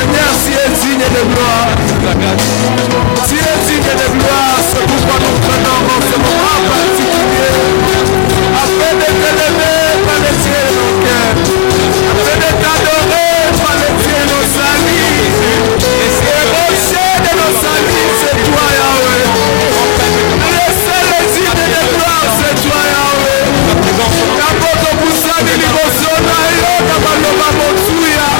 Seigneur, tu es digne de gloire. Tu es digne de gloire. C'est pourquoi nous prenons en ce moment particulier afin de t'élever par les cieux de nos cœurs, afin de t'adorer par les cieux de nos saluts. Et rocher de nos saluts, c'est toi, Yahweh. Le seul digne de gloire, c'est toi, Yahweh. Kapoto kusani libosona yo kabaloba motuya.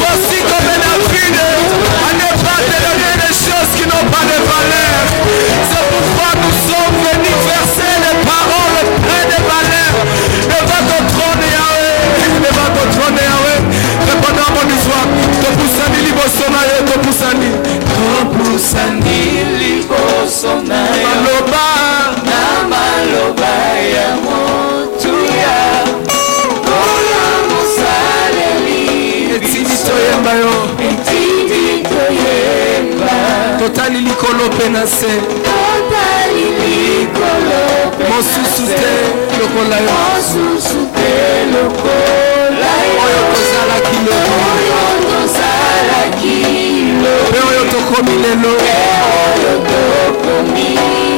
Voici comme David à ne pas te donner des choses qui n'ont pas de valeur. C'est pourquoi nous sommes venus verser les paroles près des valeurs. Devant ton trône, Yahweh. Devant ton trône, Yahweh. Répondons à mon histoire. Topusani libosona yo, topusani. Topusani libosona yo. Maloba. Maloba ya motuya. Kola mosaleli. Etibito yemba yo. Etibito yemba. Totali likolo penase. Totali likolo penase. Mosusu te lokola yo. Mosusu te lokola yo. Oyo tozala kilo. Oyo tozala kilo. Pe oyo tokomi lelo. Pe oyo tokomi.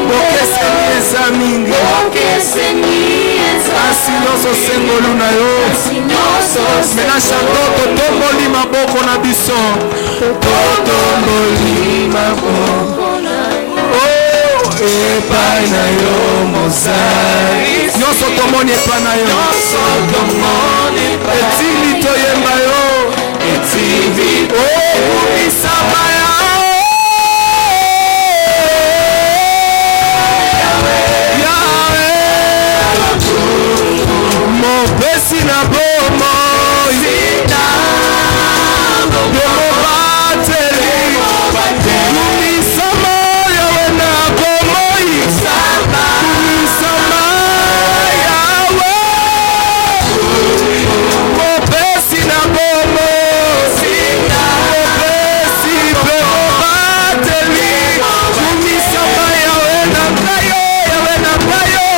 Bokeseni eza mingi. Bokeseni eza. Asi nyonso sengolu na yo. Asi nyonso sengolu. Mena chanto totomboli maboko na biso. Totomboli maboko na yo. Oh, epai na yo mozari. Nyonso tomoni epai na yo. Nyonso tomoni epai. Etili toyemba yo. Etili. Oh, isama ya. Pesi na bomo sina bomo bateli kumisama yawe na bomo isama kumisama yawe pesi na bomo sina pesi bomo bateli kumisama yawe na kayo yawe na kayo.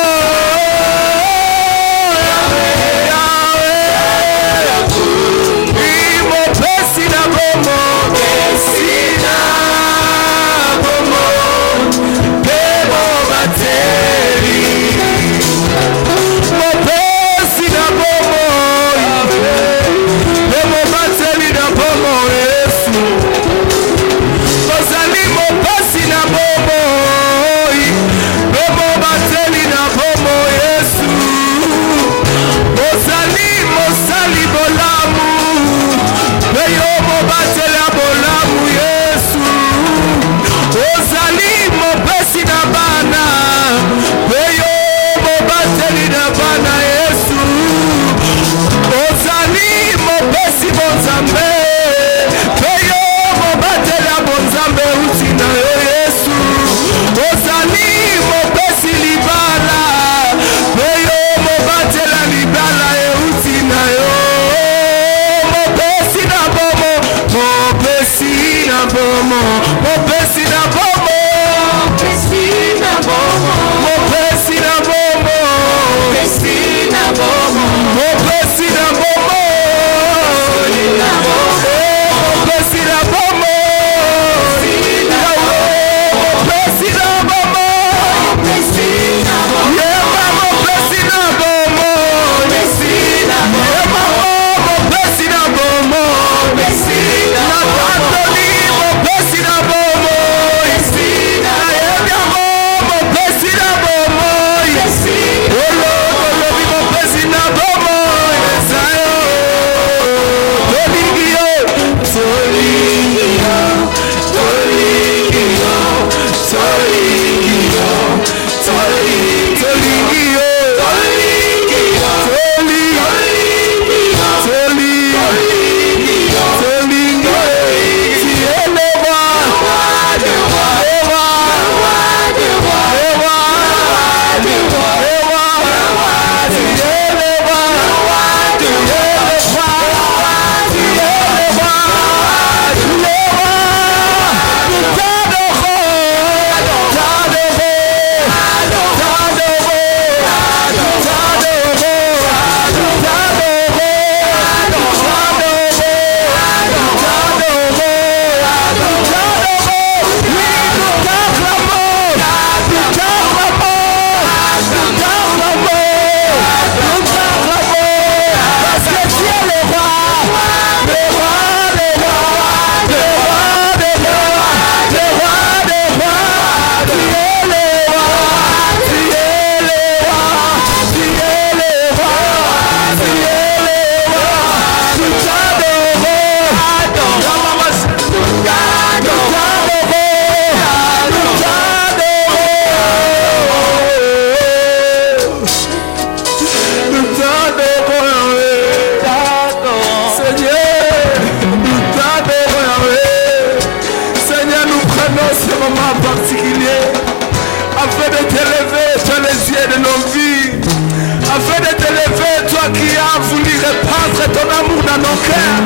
voulu répandre ton amour dans nos cœurs,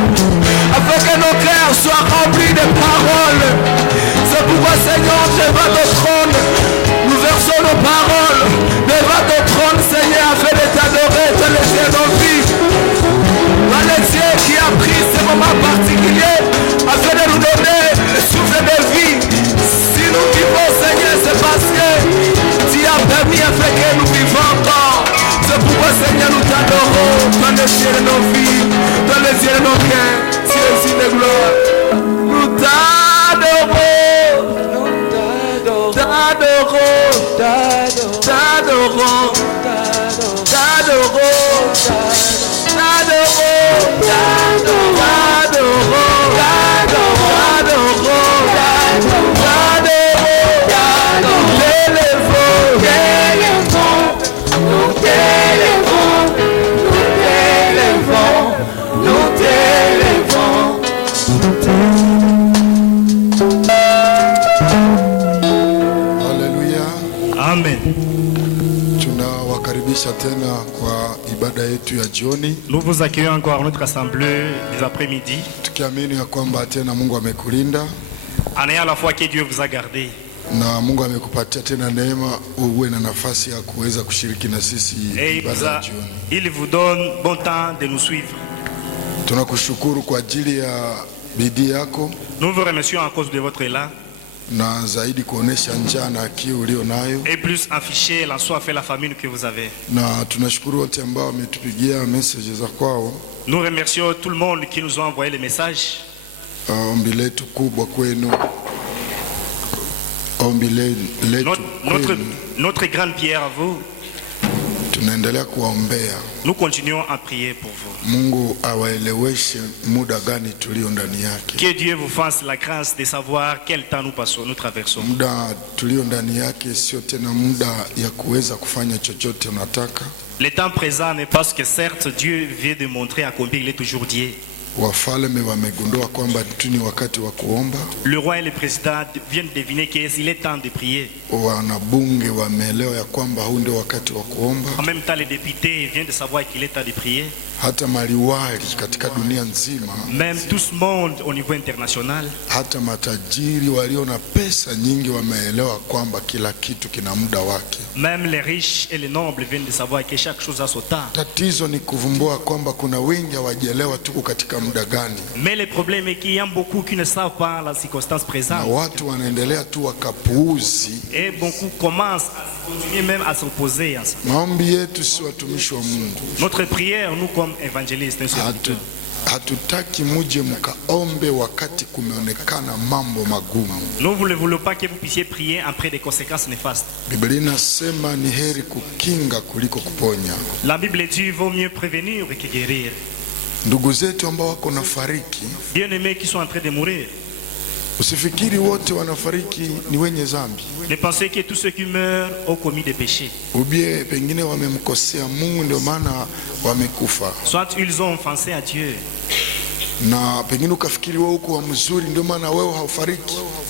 afin que nos cœurs soient remplis de paroles. C'est pourquoi, Seigneur, devant ton trône, nous versons nos paroles. Devant ton trône, Seigneur, afin de t'adorer, de laisser nos vies. Voilà Dieu qui a pris ce moment particulier afin de nous donner le souffle de vie. Si nous vivons, Seigneur, c'est parce que tu as permis afin que nous vivons encore. C'est pourquoi, Seigneur, nous t'adorons dans les cieux de nos vies, dans les yeux de nos cœurs, sur les cieux de gloire. Nous t'adorons, t'adorons, t'adorons, t'adorons. Nous vous accueillons encore à notre assemblée des après-midi. En ayant la foi que Dieu vous a gardé. Et il vous donne bon temps de nous suivre. Nous vous remercions à cause de votre élan. Et plus afficher la soif et la famine que vous avez. Nous remercions tout le monde qui nous a envoyé les messages. Notre grande prière à vous. Nous continuons à prier pour vous. Que Dieu vous fasse la grâce de savoir quel temps nous passons, nous traversons. Le temps présent n'est pas ce que certes Dieu vient de montrer à combien il est toujours Dieu. Le roi et le président viennent deviner qu'il est temps de prier. En même temps, les députés viennent de savoir qu'il est temps de prier. Même tout ce monde au niveau international. Même les riches et les nobles viennent de savoir que chaque chose a son temps. Mais le problème est qu'il y a beaucoup qui ne savent pas la circonstance présente. Et beaucoup commencent à continuer même à s'opposer. Notre prière, nous comme évangélistes, nous ne voulons pas que vous puissiez prier après des conséquences néfastes. La Bible dit vaut mieux prévenir que guérir. Bien-aimés qui sont en train de mourir. Ne pensez que tous ceux qui meurent ont commis des péchés. Soit ils ont offensé à Dieu.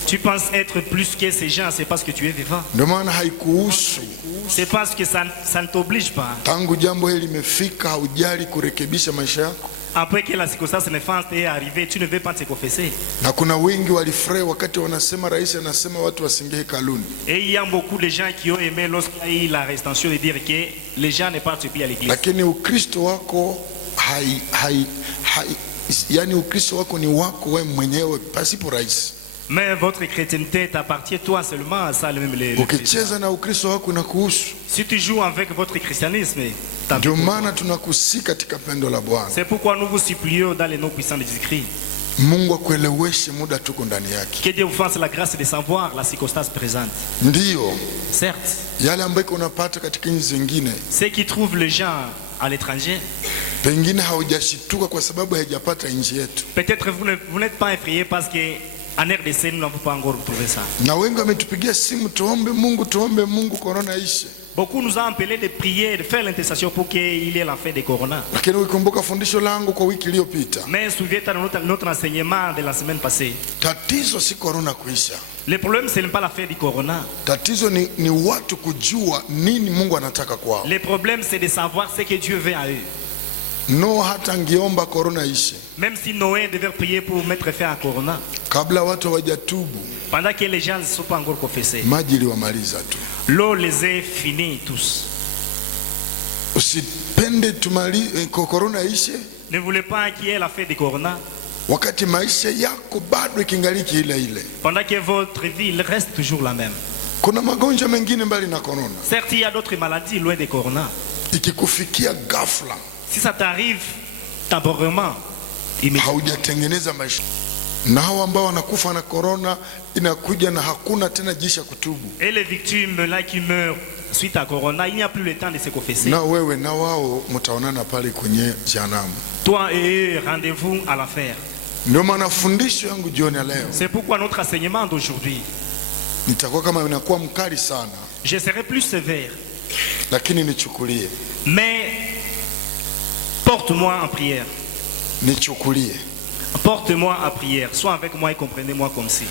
Tu penses être plus que ces gens, c'est parce que tu es vivant. C'est parce que ça ne t'oblige pas. Après que la circonstance néfaste est arrivée, tu ne veux pas te confesser. Et il y a beaucoup de gens qui ont aimé lorsqu'il y a eu l'arrestation de dire que les gens ne partent plus à l'église. Mais votre chrétienté t'appartient toi seulement, ça le même. Si tu joues avec votre christianisme, c'est pourquoi nous vous supplions dans les noms puissants de Jésus-Christ. Que Dieu vous fasse la grâce de savoir la circonstance présente. Certes, ceux qui trouvent les gens à l'étranger, peut-être vous n'êtes pas effrayés parce que en RDC nous n'avons pas encore retrouvé ça. Beaucoup nous ont appelé de prier, de faire l'intercession pour qu'il y ait la fin des corona. Mais souviens-toi de notre enseignement de la semaine passée. Le problème, ce n'est pas la fin du corona. Le problème, c'est de savoir ce que Dieu veut à eux. Noa hata angeomba corona ishe, même si Noé devait prier pour mettre fin à Corona, kabla watu hawajatubu, pendant que les gens ne sont pas encore confessés, maji liwamaliza tu. l'eau les a finis tous. Usipende corona ishe, Ne voulez pas qu'il y ait la fête de Corona, wakati maisha yako bado ikingaliki ile ile. pendant que votre vie il reste toujours la même. Kuna magonjwa mengine mbali na corona, Certes, il y a d'autres maladies loin de Corona. ikikufikia ghafla, Si ça t'arrive temporairement, haujatengeneza maisha, na hao ambao wanakufa na corona inakuja na hakuna tena jinsi ya kutubu, et les victimes là qui meurent suite à Corona, il n'y a plus le temps de se confesser. na wewe na wao mtaonana pale kwenye jehanamu. Toi et eux, rendez-vous à l'affaire. Ndio maana fundisho yangu jioni ya leo, C'est pourquoi notre enseignement d'aujourd'hui, nitakuwa kama inakuwa mkali sana, je serai plus sévère, lakini nichukulie, mais porte-moi en prière. nichukulie. Porte-moi en prière. Sois avec moi et comprenez-moi comme si.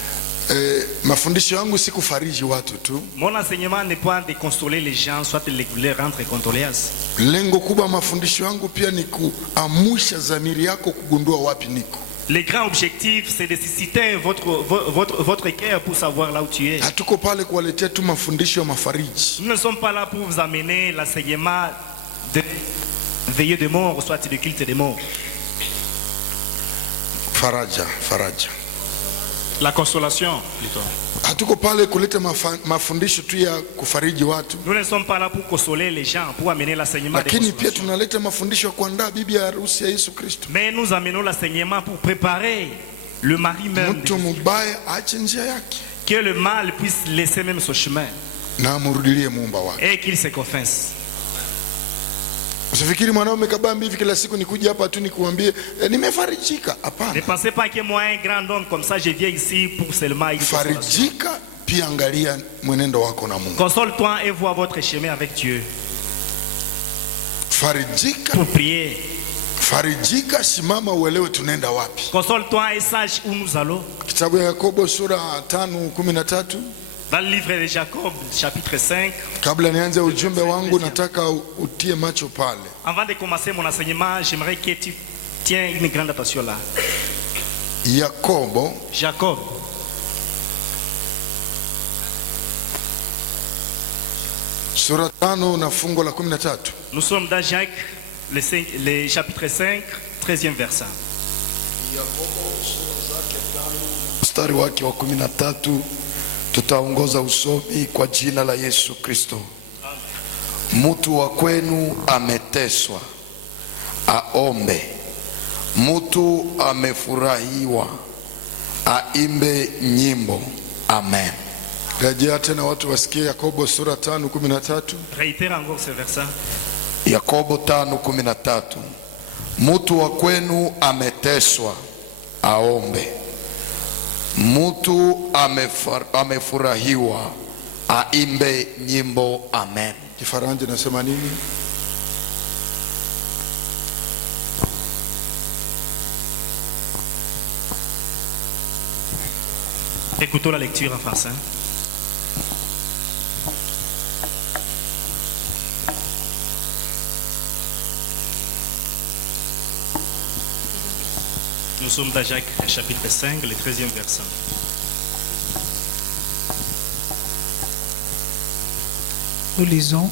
Mafundisho yangu si kufariji watu tu. Mon enseignement n'est pas de consoler les gens, soit de les rendre condoléances. Lengo kubwa mafundisho yangu pia ni kuamsha dhamiri yako kugundua wapi niko. Le grand objectif, c'est de susciter votre cœur pour savoir là où tu es. Hatuko pale kuwaletea tu mafundisho ya mafariji. Nous ne sommes pas là pour vous amener l'enseignement de veillée de mort, soit de culte de mort. Faraja. La consolation, plutôt. Hatuko pale kuleta mafundisho tu ya kufariji watu. Nous ne sommes pas là pour consoler les gens, pour amener l'enseignement de Lakini pia consolation. tunaleta mafundisho ya kuandaa bibi ya harusi ya Yesu Kristo. Mais nous amenons l'enseignement pour préparer le mari même de Mtu Jésus. mubaya aache njia yake Que le mal puisse laisser même son chemin na amurudilie muumba wake. et qu'il se confesse. Usifikiri mwanaume kabambi hivi kila siku nikuja hapa tu nikuambie nimefarijika. Hapana. Ne pensez pas que moi, un grand homme comme ça, je viens ici pour seulement une consolation. Farijika pia angalia mwenendo wako na Mungu. Console-toi et vois votre chemin avec Dieu. Farijika, Pour prier. farijika, simama uelewe tunaenda wapi. Console-toi et sache où nous allons. Kitabu ya Yakobo sura 5:13. Dans le livre de Jacob, chapitre 5. Kabla nianze ujumbe wangu nataka utie macho pale. Avant de commencer mon enseignement, j'aimerais que tu tiens une grande attention là. Yakobo Jacob, sura 5 na fungo la 13. nous sommes dans Jacques, le chapitre 5, 13e verset. Mstari wake wa 13 tutaongoza usomi kwa jina la Yesu Kristo. Mtu wa kwenu ameteswa, aombe. Mtu amefurahiwa, aimbe nyimbo. Amen. Rejea tena watu wasikie Yakobo sura 5:13. Réitère encore ce verset. Yakobo 5:13. Mtu wa kwenu ameteswa, aombe. Mtu amefurahiwa, aimbe nyimbo. Amen. Kifaransa nasema nini? Écoutons la lecture en français. Nous sommes dans Jacques, chapitre 5, le 13e verset. Nous lisons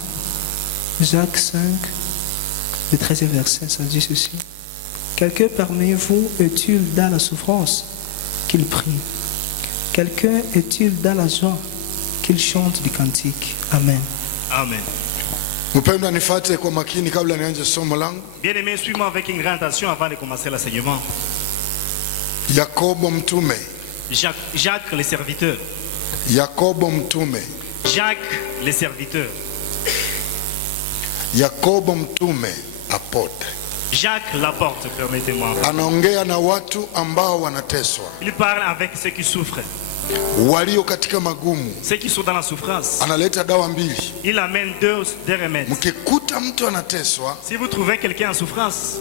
Jacques 5, le 13e verset, ça dit ceci. Quelqu'un parmi vous est-il dans la souffrance? Qu'il prie. Quelqu'un est-il dans la joie? Qu'il chante des cantiques. Amen. Amen. Mpendwa, nifuate kwa makini kabla nianze somo langu. Bien-aimés, suis-moi avec une grande attention avant de commencer l'enseignement. Yakobo mtume. Jacques le serviteur. Yakobo mtume. Jacques le serviteur. Yakobo mtume, apôtre. Jacques l'apôtre, permettez-moi. Anaongea na watu ambao wanateswa, Il parle avec ceux qui souffrent, walio katika magumu. ceux qui sont dans la souffrance. Analeta dawa mbili. Il amène deux remèdes. Mkikuta mtu anateswa, Si vous trouvez quelqu'un en souffrance,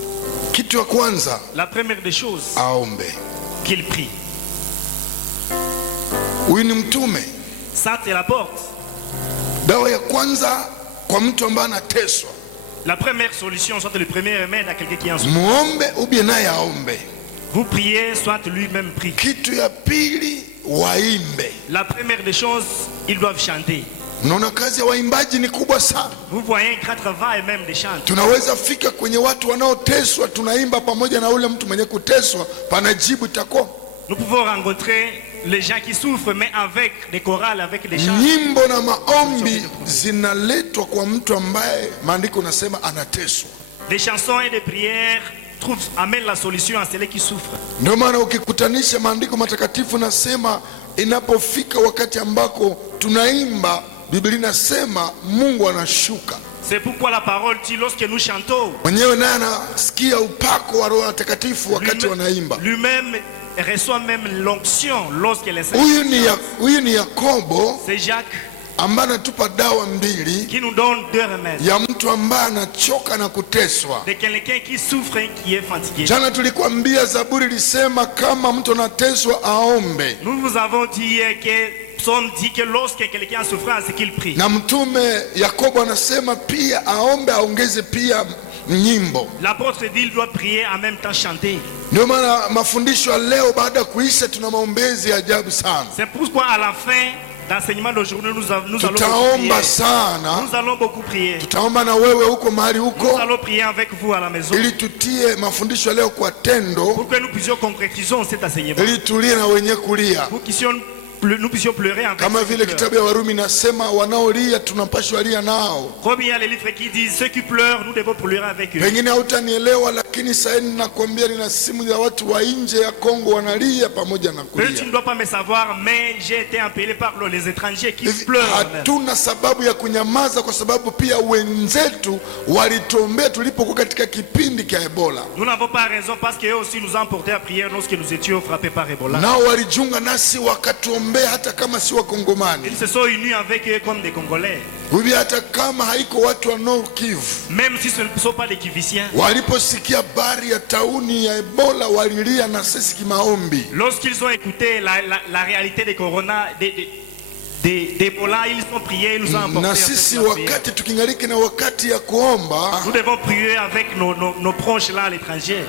kitu ya kwanza la première des choses, aombe. qu'il prie. Huyu ni mtume. Ça, c'est la porte. Dawa ya kwanza kwa mtu ambaye anateswa, La première solution, soit le premier remède à quelqu'un qui est en souffrance. muombe ubie naye aombe. Vous priez, soit lui-même prie. Kitu ya pili, waimbe. La première des choses, ils doivent chanter. Unaona kazi ya waimbaji ni kubwa sana. Vous voyez un grand travail même des chants. Tunaweza fika kwenye watu wanaoteswa, tunaimba pamoja na ule mtu mwenye kuteswa, panajibu itakuwa. Nous pouvons rencontrer les gens qui souffrent, mais avec des chorales, avec des chants. Nyimbo na maombi zinaletwa kwa mtu ambaye maandiko nasema anateswa. Des chansons et des prières amènent la solution à celui qui souffre. Ndio maana ukikutanisha maandiko matakatifu nasema inapofika wakati ambako tunaimba, Biblia inasema Mungu anashuka. C'est pourquoi la parole dit lorsque nous chantons, mwenyewe naye anasikia upako wa Roho Mtakatifu wakati wanaimba. Lui-même reçoit même l'onction lorsque les saints. Huyu ni Yakobo, c'est Jacques, ambaye anatupa dawa mbili qui nous donne deux remèdes. Ya mtu ambaye anachoka na kuteswa. De quelqu'un qui souffre et qui est fatigué. Jana tulikuambia Zaburi lisema kama mtu anateswa aombe. Nous vous avons dit hier que Psaume dit que lorsque quelqu'un a souffrance, c'est qu'il prie. Na mtume Yakobo anasema pia aombe, aongeze pia nyimbo. L'apôtre dit il doit prier en même temps chanter. Ndio maana mafundisho ya leo baada kuisha tuna maombezi ya ajabu sana. C'est pourquoi à la fin l'enseignement d'aujourd'hui nous allons tutaomba sana. Nous allons beaucoup prier. Tutaomba na wewe huko mahali huko. Nous allons prier avec vous à la maison. Ili tutie mafundisho ya leo kwa tendo. Pour que nous puissions concrétiser cet enseignement. Ili tulie na wenye kulia. Pour que nous puissions pleurer avec. Kama vile kitabu ya Warumi nasema wanaolia tunapaswa lia nao. Comme il y a les livres qui disent ceux qui pleurent nous devons pleurer avec eux. Pengine hautanielewa lakini sasa ninakwambia nina simu ya watu wa nje ya Kongo wanalia pamoja na kulia. Tu ne dois pas me savoir mais j'ai été appelé par les étrangers qui pleurent. Hatuna sababu ya kunyamaza kwa sababu pia wenzetu walituombea tulipokuwa katika kipindi cha Ebola. Nous n'avons pas raison parce que eux aussi nous ont porté à prière lorsque nous étions frappés par Ebola. Nao walijiunga nasi wakatuombea hata kama si wa Kongomani. Ils se sont unis avec eux comme des Congolais. Hivi hata kama haiko watu wa Nord Kivu. Même si ce ne sont pas des Kivisiens. Waliposikia habari ya tauni ya Ebola walilia na sisi kimaombi. Lorsqu'ils ont écouté la réalité des corona d'Ebola, ils ont prié, ils nous ont apporté. Na sisi wakati tukingaliki na wakati ya kuomba, nous devons prier avec nos proches là à l'étranger.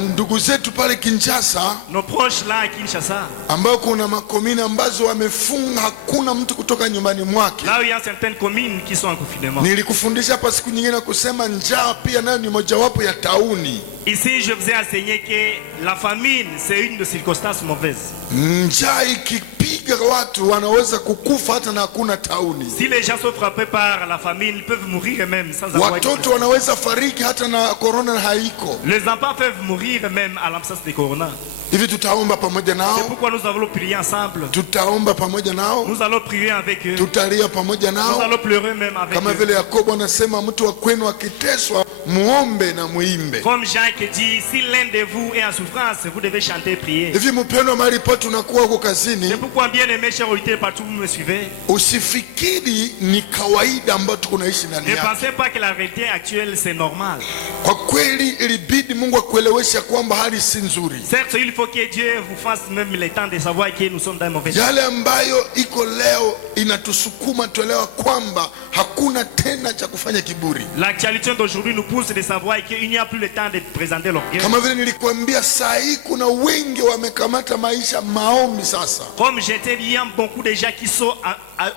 Ndugu zetu pale Kinshasa, nos proches là à Kinshasa, ambao kuna makomini ambazo wamefunga, hakuna mtu kutoka nyumbani mwake. Là où il y a certaines communes qui sont en confinement. Nilikufundisha hapa siku nyingine kusema njaa pia nayo ni mojawapo ya tauni. Ici je vous ai enseigné que la famine c'est une des circonstances mauvaises. Njaa ikipiga watu wanaweza kukufa hata na hakuna tauni. Si les gens sont frappés par la famine, ils peuvent mourir même sans avoir. Watoto wanaweza fariki hata na corona haiko. Les enfants peuvent mourir même à l'absence de corona. Hivi tutaomba pamoja nao. C'est pourquoi nous allons prier ensemble. Tutaomba pamoja nao. Nous allons prier avec eux. Tutalia pamoja nao. Nous allons pleurer même avec eux. Kama vile Yakobo anasema mtu wa kwenu akiteswa muombe na muimbe. Comme Jacques dit, si l'un de vous est en souffrance, vous devez chanter et prier. Hivi mpendwa, mahali pote unakuwa huko kazini. C'est pourquoi bien aimé chers auditeurs partout vous me suivez. Usifikiri ni kawaida ambayo tunaishi ndani yake. Ne pensez pas que la réalité actuelle c'est normal. Kwa kweli ilibidi Mungu akuelewesha kwamba hali si nzuri. Certes, il faut que Dieu vous fasse même le temps de savoir que nous sommes dans un mauvais temps. Yale ambayo iko leo inatusukuma tuelewa kwamba hakuna tena cha kufanya kiburi. L'actualité d'aujourd'hui nous pousse de savoir qu'il n'y a plus le temps de présenter l'orgueil. Kama vile nilikwambia saa hii kuna wengi wamekamata maisha maombi sasa. Comme j'étais dit, il y a beaucoup de gens qui sont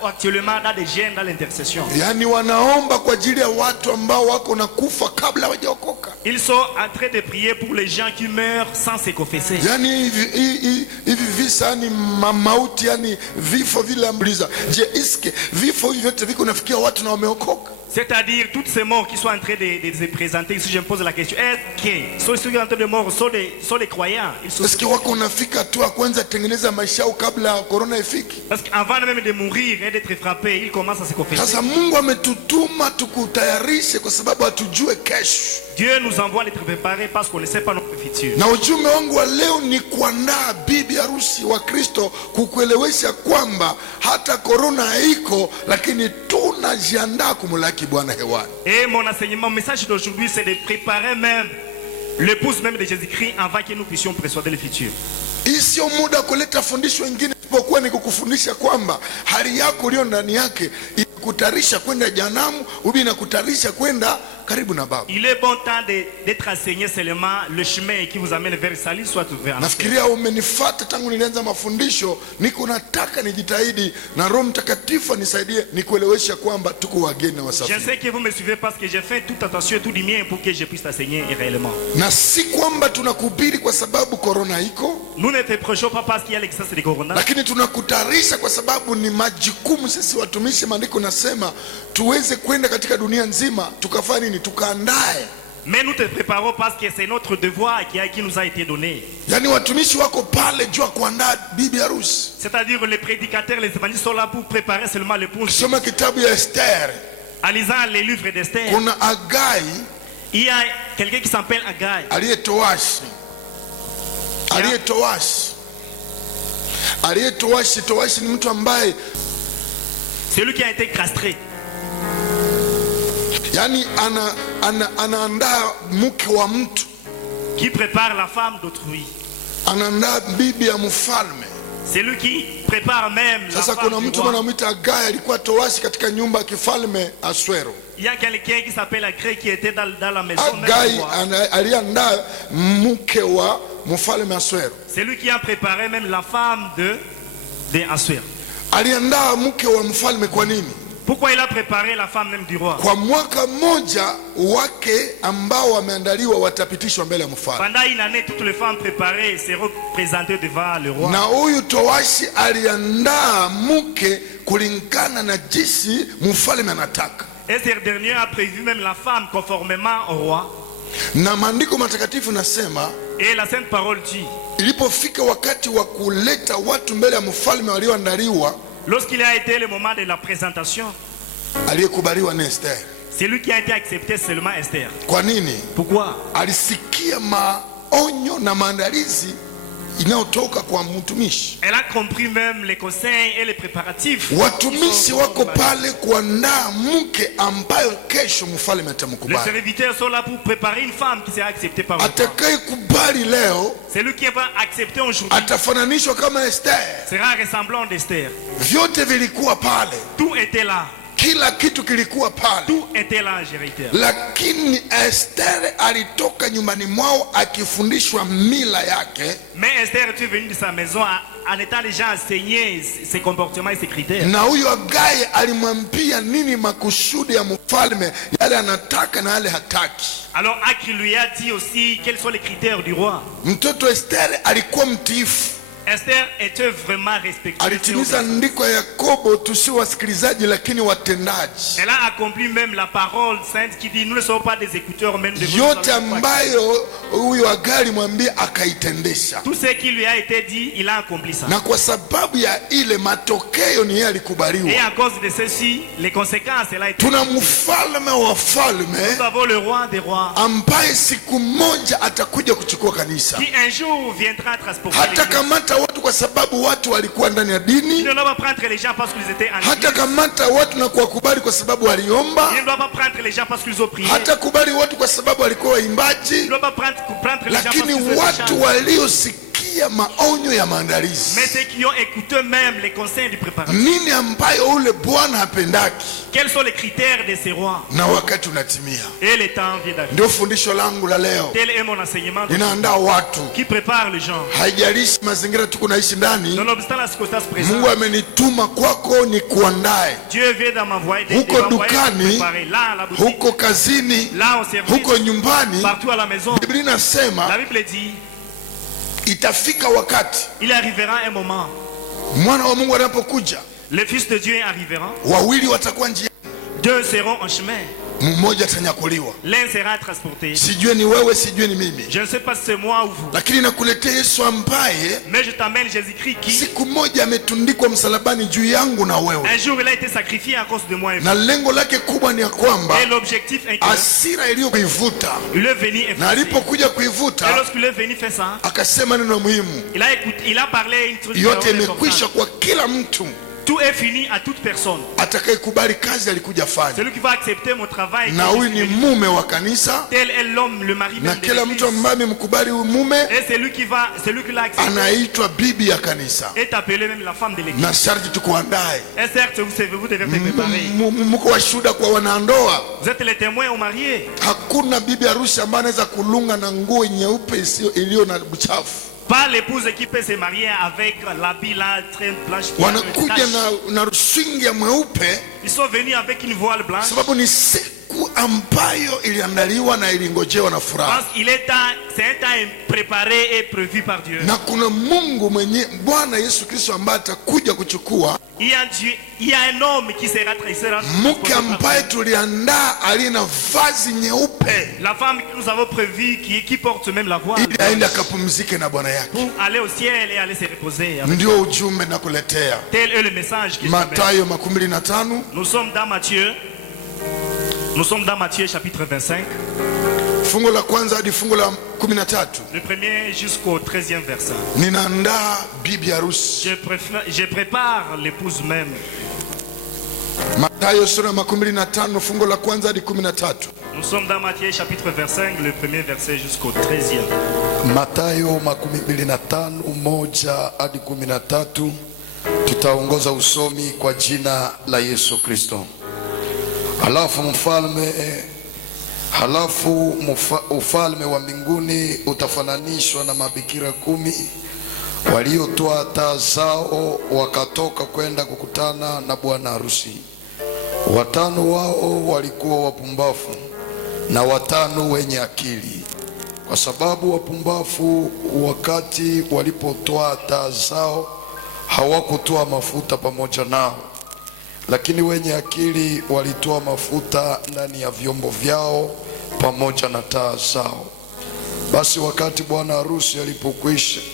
actuellement dans des jeûnes dans l'intercession. Yani wanaomba kwa ajili ya watu ambao wako na kufa kabla hawajaokoka. Ils sont en train de prier pour les gens qui meurent sans se confesser. Yani hivi visa ni mauti, yani vifo vile ambuliza. Je, iske vifo hivi vyote viko nafikia watu na wameokoka? C'est-à-dire toutes ces morts qui sont en train de se présenter ici, je me pose la question, est-ce que ceux qui sont en train de mort sont des croyants? Est-ce que wako nafika tu kwanza tengeneza maisha yao kabla corona ifiki? Parce qu'avant même de mourir et d'être frappé, ils commencent à se confesser. Sasa Mungu ametutuma tukutayarishe kwa sababu hatujue kesho. Dieu nous envoie d'être préparés parce qu'on ne sait pas notre futur. Na ujumbe wangu wa leo ni kuandaa bibi harusi wa Kristo, kukuelewesha kwamba hata corona haiko lakini tunajiandaa kumlaki Bwana hewani. Et mon enseignement, mon message d'aujourd'hui, c'est de préparer même l'épouse même de Jésus-Christ avant que nous puissions persuader le futur. Sio muda kuleta fundisho wengine, isipokuwa ni kukufundisha kwamba hali yako iliyo ndani yake inakutarisha kwenda janamu, ubi inakutarisha kwenda karibu na Baba. Il est bon temps d'être enseigné seulement le chemin qui vous amène vers le salut soit ouvert. Nafikiria umenifuata tangu nilianza mafundisho, niko nataka nijitahidi na Roho Mtakatifu nisaidie nikuelewesha kwamba tuko wageni na wasafiri. Je sais que vous me suivez parce que j'ai fait toute attention tout du mien pour que je puisse enseigner réellement. Na si kwamba tunakuhubiri kwa sababu corona iko, Nous ne te prêchons pas parce qu'il y a l'existence de corona. lakini tunakutarisha kwa sababu ni majukumu sisi watumishi. Maandiko nasema tuweze kwenda katika dunia nzima tukafanya nini? Tukaandae. Mais nous te préparons parce que c'est notre devoir qui nous a été donné. Yaani watumishi wako pale jua kuandaa bibi harusi. C'est-à-dire les prédicateurs, les évangélistes sont là pour préparer seulement l'épouse. Soma kitabu ya Esther. En lisant les livres d'Esther, Kuna Agai il y a quelqu'un qui s'appelle Agai. aliyetoashi. Toashi ni mtu ambaye C'est lui qui a été castré. yani anaandaa mke wa mtu, Qui prépare la femme d'autrui. anaandaa bibi ya mfalme. C'est lui qui prépare même la Sasa femme kuna du mtu roi. anamwita Agai, alikuwa toashi katika nyumba ya kifalme Aswero. Il y a quelqu'un qui s'appelle Agai qui était dans la maison même Agai du roi. aliandaa mke wa mfalme Aswero. C'est lui qui a préparé même la femme de Assuer. Aliandaa mke wa mfalme kwa nini? Pourquoi il a préparé la femme même du roi? Kwa mwaka mmoja wake ambao wameandaliwa watapitishwa mbele ya mfalme. Pendant une année, toutes les femmes préparées seront présentées devant le roi. Na huyu towashi aliandaa mke kulingana na jinsi mfalme anataka. Et ce dernier a prévu même la femme conformément au roi. Na maandiko matakatifu nasema Et la sainte parole dit, ilipofika wakati wa kuleta watu mbele ya mfalme walioandaliwa, lorsqu'il a été le moment de la présentation, aliyekubaliwa ni Esther. c'est lui qui a été accepté seulement Esther. Kwa nini? Pourquoi? Alisikia maonyo na maandalizi inayotoka kwa mtumishi. Elle a compris même les conseils et les préparatifs. Watumishi wako pale kuandaa mke ambayo kesho mfalme Les atamkubali. serviteurs sont là pour préparer une femme qui sera acceptée par le roi. Atakayekubali leo C'est lui qui va accepter aujourd'hui. atafananishwa kama Esther. Sera ressemblant d'Esther. Vyote vilikuwa pale, Tout était là. kila kitu kilikuwa pale, Tout était là, Jéricho. lakini Esther alitoka nyumbani mwao akifundishwa mila yake, Mais Esther est venue de sa maison en étant déjà enseigné ses comportements et ses critères. na huyo Agai alimwambia nini makusudi ya mfalme, yale anataka na yale hataki. Alors Akri lui a dit aussi quels sont les critères du roi. Mtoto Esther alikuwa mtiifu, Esther était vraiment respectueuse. alitimiza andiko ya Yakobo, tusiwe wasikilizaji lakini watendaji. Elle a accompli même la parole sainte qui dit nous ne sommes pas des écouteurs même de Yote ambayo huyo Agai alimwambia akaitendesha, tout ce qui lui a été dit, il a accompli ça. na kwa sababu ya ile matokeo ni yeye alikubaliwa. Et à cause de ceci, les conséquences, elle a été. Tuna mfalme wa falme Nous avons le roi des rois ambaye siku moja atakuja kuchukua kanisa. qui un jour viendra transporter Hata l'Église. kamata watu kwa sababu watu walikuwa ndani ya Il dini, ne doit pas prendre les gens parce qu'ils étaient en hata église. kamata watu na kuwakubali kwa sababu waliomba, Il ne doit pas prendre les gens parce qu'ils ont prié. hata kubali watu kwa sababu walikuwa Il ne waimbaji, doit pas prendre les gens parce lakini qu'ils ont watu chanté. waliosikia maonyo ya maandalizi. Mais ceux qui ont écouté même les conseils du préparateur. Nini ambayo ule Bwana hapendaki, Quels sont les critères de ces rois? na wakati unatimia. Et le temps vient d'arriver. Ndio fundisho langu la leo, Tel est mon enseignement ninaandaa watu, qui prépare les gens. haijalishi mazingira tuko naishi ndani. Nonobstant la circonstance Mungu présente, amenituma kwako ni kuandae, Dieu vient dans ma voie de huko m'envoyer pour dukani, préparer. Là à la boutique, huko kazini, là au service, huko nyumbani. partout à la maison. Biblia La inasema Bible dit, itafika wakati il arrivera un moment, mwana wa Mungu anapokuja, le Fils de Dieu arrivera, wawili watakuwa njia, deux seront en chemin, mmoja atanyakuliwa. l'un sera transporté. Sijue ni wewe, sijue ni mimi, Je ne sais pas si c'est moi ou vous, lakini nakuletea Yesu ambaye mais je t'amène Jésus-Christ qui, siku moja ametundikwa msalabani juu yangu na wewe, un jour, il a été sacrifié à cause de moi et vous. na lengo lake kubwa ni ya kwamba Et l'objectif est que hasira iliyokuivuta, il est venu na effacer. alipokuja Et kuivuta lorsqu'il est venu faire ça, akasema neno muhimu, il a écouté, il a parlé une truc yote très imekwisha importante. kwa kila mtu. Tout est fini à toute personne. Atakayekubali kazi alikuja fanya. Celui qui va accepter mon travail. Na huyu ni mume wa kanisa. Tel est l'homme, le mari Na même de kila mtu ambaye amemkubali huyu mume et celui qui l'a accepté anaitwa bibi ya kanisa. est appelé même la femme de l'église. Na sharti tukuandae. Et certes, vous devez te préparer. Mko washuhuda kwa wanandoa. Vous êtes les témoins aux mariés. Hakuna bibi harusi ambaye anaweza kulunga na nguo nyeupe iliyo na uchafu. Pas l'épouse qui peut se marier avec l'habit là très blanche. Wanakuja na rushingi ya mweupe. Ils sont venus avec une voile blanche. Sababu ni siku ambayo iliandaliwa na ilingojewa na furaha. C'est un temps préparé et prévu par Dieu. Na kuna Mungu mwenye Bwana Yesu Kristo ambaye atakuja kuchukua. Il y a un homme qui sera trahisseur. Mke ambaye tuliandaa aliye na vazi nyeupe. La femme que nous avons prévue qui porte même la voile. Ili aende akapumzike na Bwana yake. Pour aller au ciel et aller se reposer. Ndio ujumbe nakuletea. Tel est le message que Mathayo 25. Nous sommes dans Matthieu chapitre 25. Fungu la kwanza hadi fungu la 13. Le premier jusqu'au 13e verset. Ninaandaa bibi harusi. Je prépare l'épouse même. Mathayo sura 25 fungu la kwanza hadi 13. Nous sommes dans Matthieu chapitre 25, le premier verset jusqu'au 13e. Mathayo 25 1 hadi 13. Tutaongoza usomi kwa jina la Yesu Kristo. Halafu ufalme wa mbinguni utafananishwa na mabikira 10 waliotoa taa zao wakatoka kwenda kukutana na bwana harusi. 5 wao walikuwa wapumbavu na 5 wenye akili. Kwa sababu wapumbavu wakati walipotoa taa zao hawakutoa mafuta pamoja nao, lakini wenye akili walitoa mafuta ndani ya vyombo vyao pamoja na taa zao. Basi wakati bwana harusi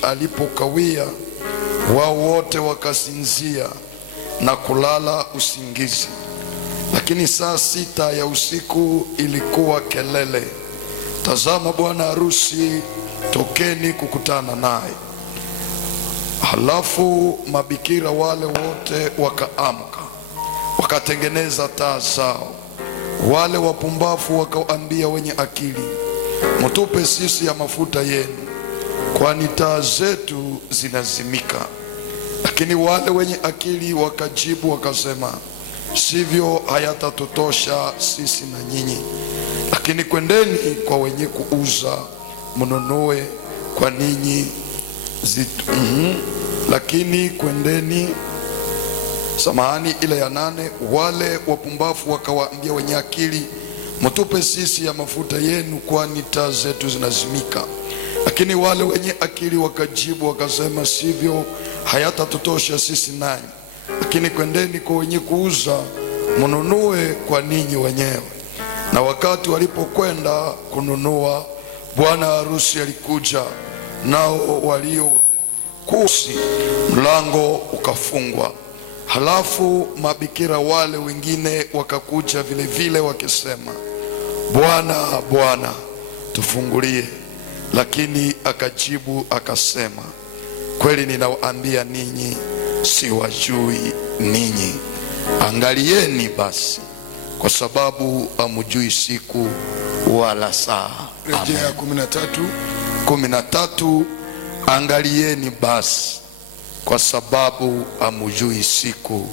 alipokawia, wao wote wakasinzia na kulala usingizi. Lakini saa 6 ya usiku ilikuwa kelele, tazama bwana harusi, tokeni kukutana naye. Halafu mabikira wale wote wakaamka, wakatengeneza taa zao. Wale wapumbavu wakaambia wenye akili, mtupe sisi ya mafuta yenu, kwani taa zetu zinazimika. Lakini wale wenye akili wakajibu wakasema, sivyo, hayatatutosha sisi na nyinyi, lakini kwendeni kwa wenye kuuza mnunue kwa ninyi lakini kwendeni. Samahani, ile ya 8. Wale wapumbavu wakawaambia wenye akili, mtupe sisi ya mafuta yenu, kwani taa zetu zinazimika. Lakini wale wenye akili wakajibu wakasema, sivyo, hayatatutosha sisi nanyi, lakini kwendeni kwa wenye kuuza mnunue kwa ninyi wenyewe. Na wakati walipokwenda kununua, bwana harusi alikuja, nao waliokusi mlango ukafungwa. Halafu mabikira wale wengine wakakuja vile vile wakisema, Bwana, Bwana, tufungulie. Lakini akajibu akasema, kweli ninawaambia ninyi, siwajui ninyi. Angalieni basi, kwa sababu hamjui siku wala saa. Rejea 13. Angalieni basi, kwa sababu hamjui siku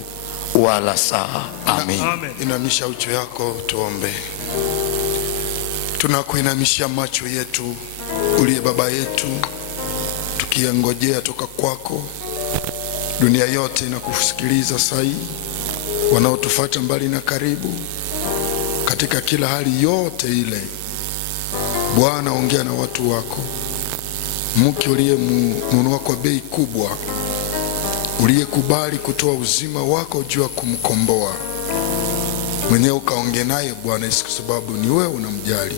wala saa. Amen. Inamisha ucho yako tuombe. Tunakuinamishia macho yetu, uliye baba yetu, tukiangojea toka kwako. Dunia yote inakusikiliza sai, wanaotufuata mbali na karibu, katika kila hali yote ile. Bwana, ongea na watu wako. Mke uliyemnunua kwa bei kubwa, uliyekubali kutoa uzima wako juu ya kumkomboa, mwenyewe ukaongea naye Bwana Yesu, kwa sababu ni wewe unamjali.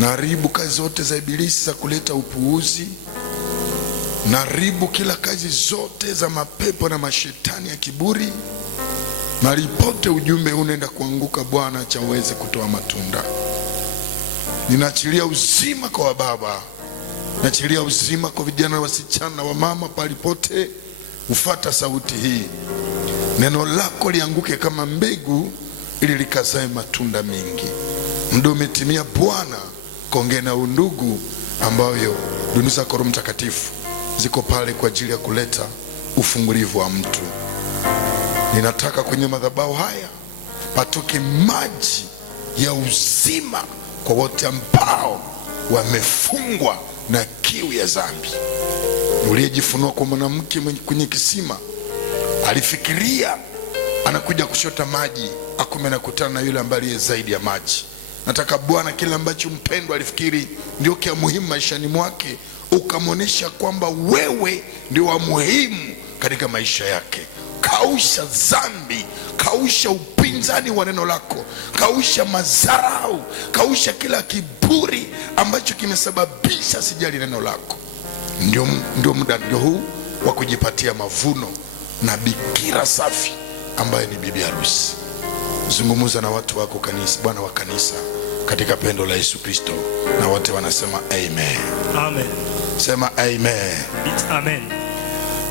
Naribu kazi zote za ibilisi za kuleta upuuzi. Naribu kila kazi zote za mapepo na mashetani ya kiburi. Maripote ujumbe unaenda kuanguka Bwana, cha uweze kutoa matunda. Ninaachilia uzima kwa wababa, naachilia uzima kwa vijana, wasichana, wa mama, palipote Ufuata sauti hii, neno lako lianguke kama mbegu ili likazae matunda mengi. Muda umetimia Bwana, kaongee na undugu ambayo dunu zako Roho Mtakatifu ziko pale kwa ajili ya kuleta ufungulivu wa mtu. Ninataka kwenye madhabahu haya patoke maji ya uzima kwa wote ambao wamefungwa na kiu ya dhambi. Uliyejifunua kwa mwanamke kwenye kisima, alifikiria anakuja kushota maji, akume nakutana na yule ambaye zaidi ya maji. Nataka Bwana, kile ambacho mpendwa alifikiri ndio kia muhimu maishani mwake, ukamwonyesha kwamba wewe ndio wa muhimu katika maisha yake. Kausha dhambi, kausha upinzani wa neno lako, kausha madharau, kausha kila kiburi ambacho kimesababisha sijali neno lako. Ndio muda ndio huu wa kujipatia mavuno na bikira safi ambaye ni bibi harusi. Zungumuza na watu wako kanisa, Bwana wa kanisa, katika pendo la Yesu Kristo, na wote wanasema amen. Amen. Sema amen. Amen.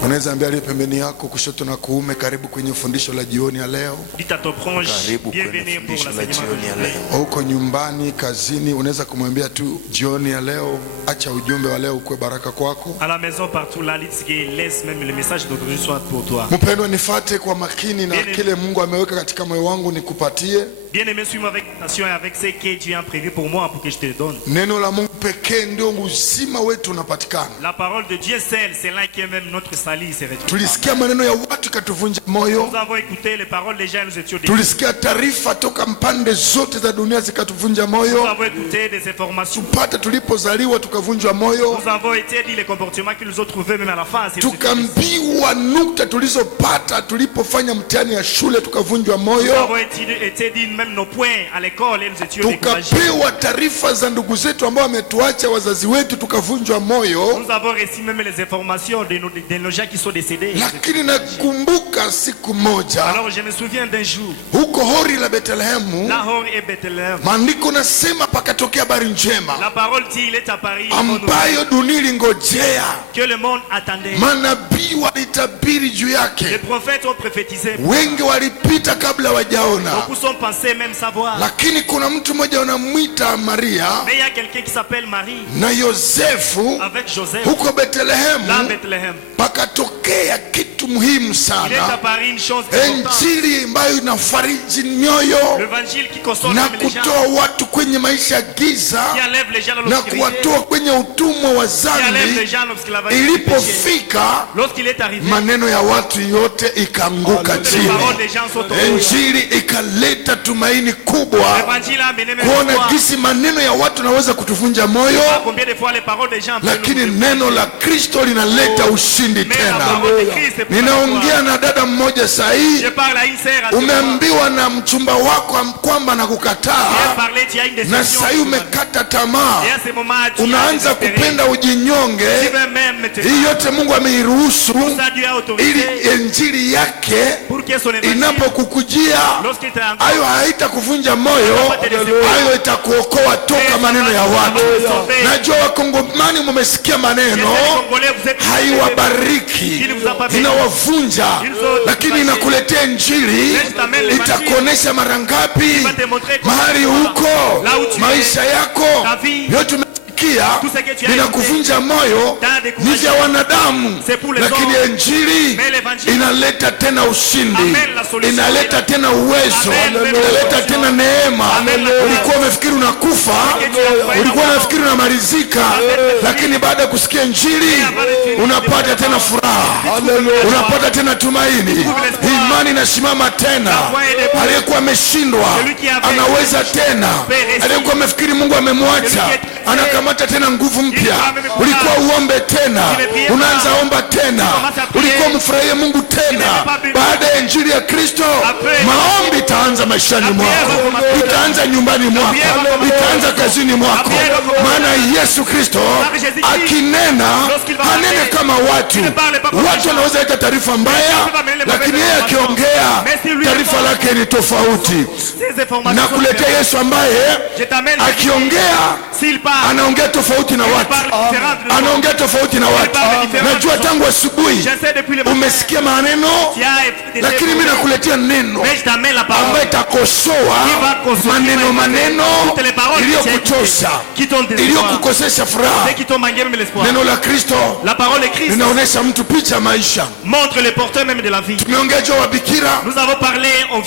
Unaweza ambia aliye pembeni yako kushoto na kuume, karibu kwenye fundisho la jioni ya leo. Karibu kwenye fundisho la jioni ya leo. Huko nyumbani, kazini, unaweza kumwambia tu jioni ya leo, acha ujumbe wa leo ukue baraka kwako. À la maison, partout là, laisse même le message d'aujourd'hui soit pour toi. Mpendwa, nifuate kwa makini na kile Mungu ameweka katika moyo wangu nikupatie. Bien-aimé, suis-moi avec attention et avec ce que Dieu a prévu pour moi pour que je te donne. Neno la Mungu pekee ndio uzima wetu unapatikana. La parole de Dieu seule, c'est là que même notre salut se retrouve. Tulisikia maneno ya watu katuvunja moyo. Nous avons écouté les paroles des gens, nous étions déçus. Tulisikia taarifa toka mpande zote za dunia zikatuvunja Nous moyo. avons écouté des informations. Tupate tulipozaliwa tukavunjwa moyo. Nous avons été dit les comportements qu'ils nous ont trouvés même à la fin. Tukambiwa nukta tulizopata tulipofanya mtihani ya shule tukavunjwa Nous moyo. avons été dit même nos points à l'école et nous étions découragés. Tukapewa taarifa za ndugu zetu ambao wametuacha, wazazi wetu, tukavunjwa moyo. Nous avons reçu même les informations de nos gens qui sont décédés. Lakini nakumbuka siku moja Alors je me souviens d'un jour, huko hori la Bethlehemu, Nahor et Bethléem. maandiko nasema pakatokea habari njema La parole dit il est à Paris ambayo dunia ilingojea. que le monde attendait. Manabii walitabiri juu Les yake, prophètes ont prophétisé. wengi walipita kabla wajaona. Beaucoup sont pensés même savoir. Lakini kuna mtu mmoja unamwita Maria Mais il y a quelqu'un qui s'appelle Marie na Yosefu avec Joseph huko là à Bethlehemu, Bethléem. pakatokea kitu muhimu Il est à sana, Paris une chose importante. Injili ambayo inafariji mioyo L'évangile qui console na même les gens, kutoa watu kwenye maisha ya giza qui enlève les gens dans na l'obscurité, kuwatoa kwenye utumwa wa qui enlève les dhambi. gens dans l'esclavage du péché. Ilipofika, Lorsqu'il est arrivé, maneno ya watu yote ikaanguka les chini. paroles des gens sont tombées. Injili ikaleta tumaini kubwa, L'évangile a amené même kuona espoir. jinsi maneno ya watu naweza kutuvunja moyo, Combien de fois les paroles des gens peuvent lakini nous neno la Kristo linaleta ushindi mais la tena. parole de Christ est pour la Ninaongea victoire. na dada mmoja sahi, Je parle à une sœur à ce moment. umeambiwa na mchumba wako kwamba Viens nakukataa, parler, tu as une na décision. sahi umekata tamaa, Et à ce moment, tu as unaanza désespéré. kupenda Tu ujinyonge. veux même te Hii yote Mungu ameiruhusu ça Dieu a autorisé ili injili yake pour que son évangile, inapokukujia, lorsqu'il t'a hayo haitakuvunja moyo, hayo itakuokoa toka maneno ya watu. Najua Wakongomani mumesikia maneno haiwabariki, inawavunja, lakini inakuletea injili, itakuonesha mara ngapi mahali huko maisha yako yote inakuvunja moyo, ni vya wanadamu, lakini injili inaleta tena ushindi, inaleta tena uwezo, inaleta tena neema. Ulikuwa umefikiri unakufa, ulikuwa unafikiri unamalizika, lakini baada ya kusikia injili unapata tena furaha, unapata tena tumaini, imani inasimama tena. Aliyekuwa ameshindwa anaweza tena, aliyekuwa amefikiri Mungu amemwacha anakamata tena nguvu mpya. Ulikuwa uombe tena, unaanza omba tena. Ulikuwa mfurahie Mungu tena. Baada ya injili ya Kristo, maombi itaanza maishani mwako, itaanza nyumbani mwako, itaanza kazini mwako. Maana Yesu Kristo akinena, hanene kama watu. Watu wanaweza leta taarifa mbaya, lakini yeye akiongea, taarifa lake ni tofauti. Na kuletea Yesu ambaye akiongea anaongea anaongea tofauti na Il watu, parle différent de nous. anaongea tofauti na watu. Najua tangu asubuhi Je sais depuis le matin. umesikia maneno, Tu as des lakini mimi nakuletea neno mais je t'amène la parole. ambayo itakosoa maneno Toutes les paroles iliyokuchosha, qui t'ont désespoir. iliyokukosesha furaha. Ceux qui t'ont manqué même l'espoir. Neno la Kristo La parole de Christ linaonyesha mtu picha ya maisha. montre le porteur même de la vie. Tumeongea juu ya wabikira, Nous avons parlé aux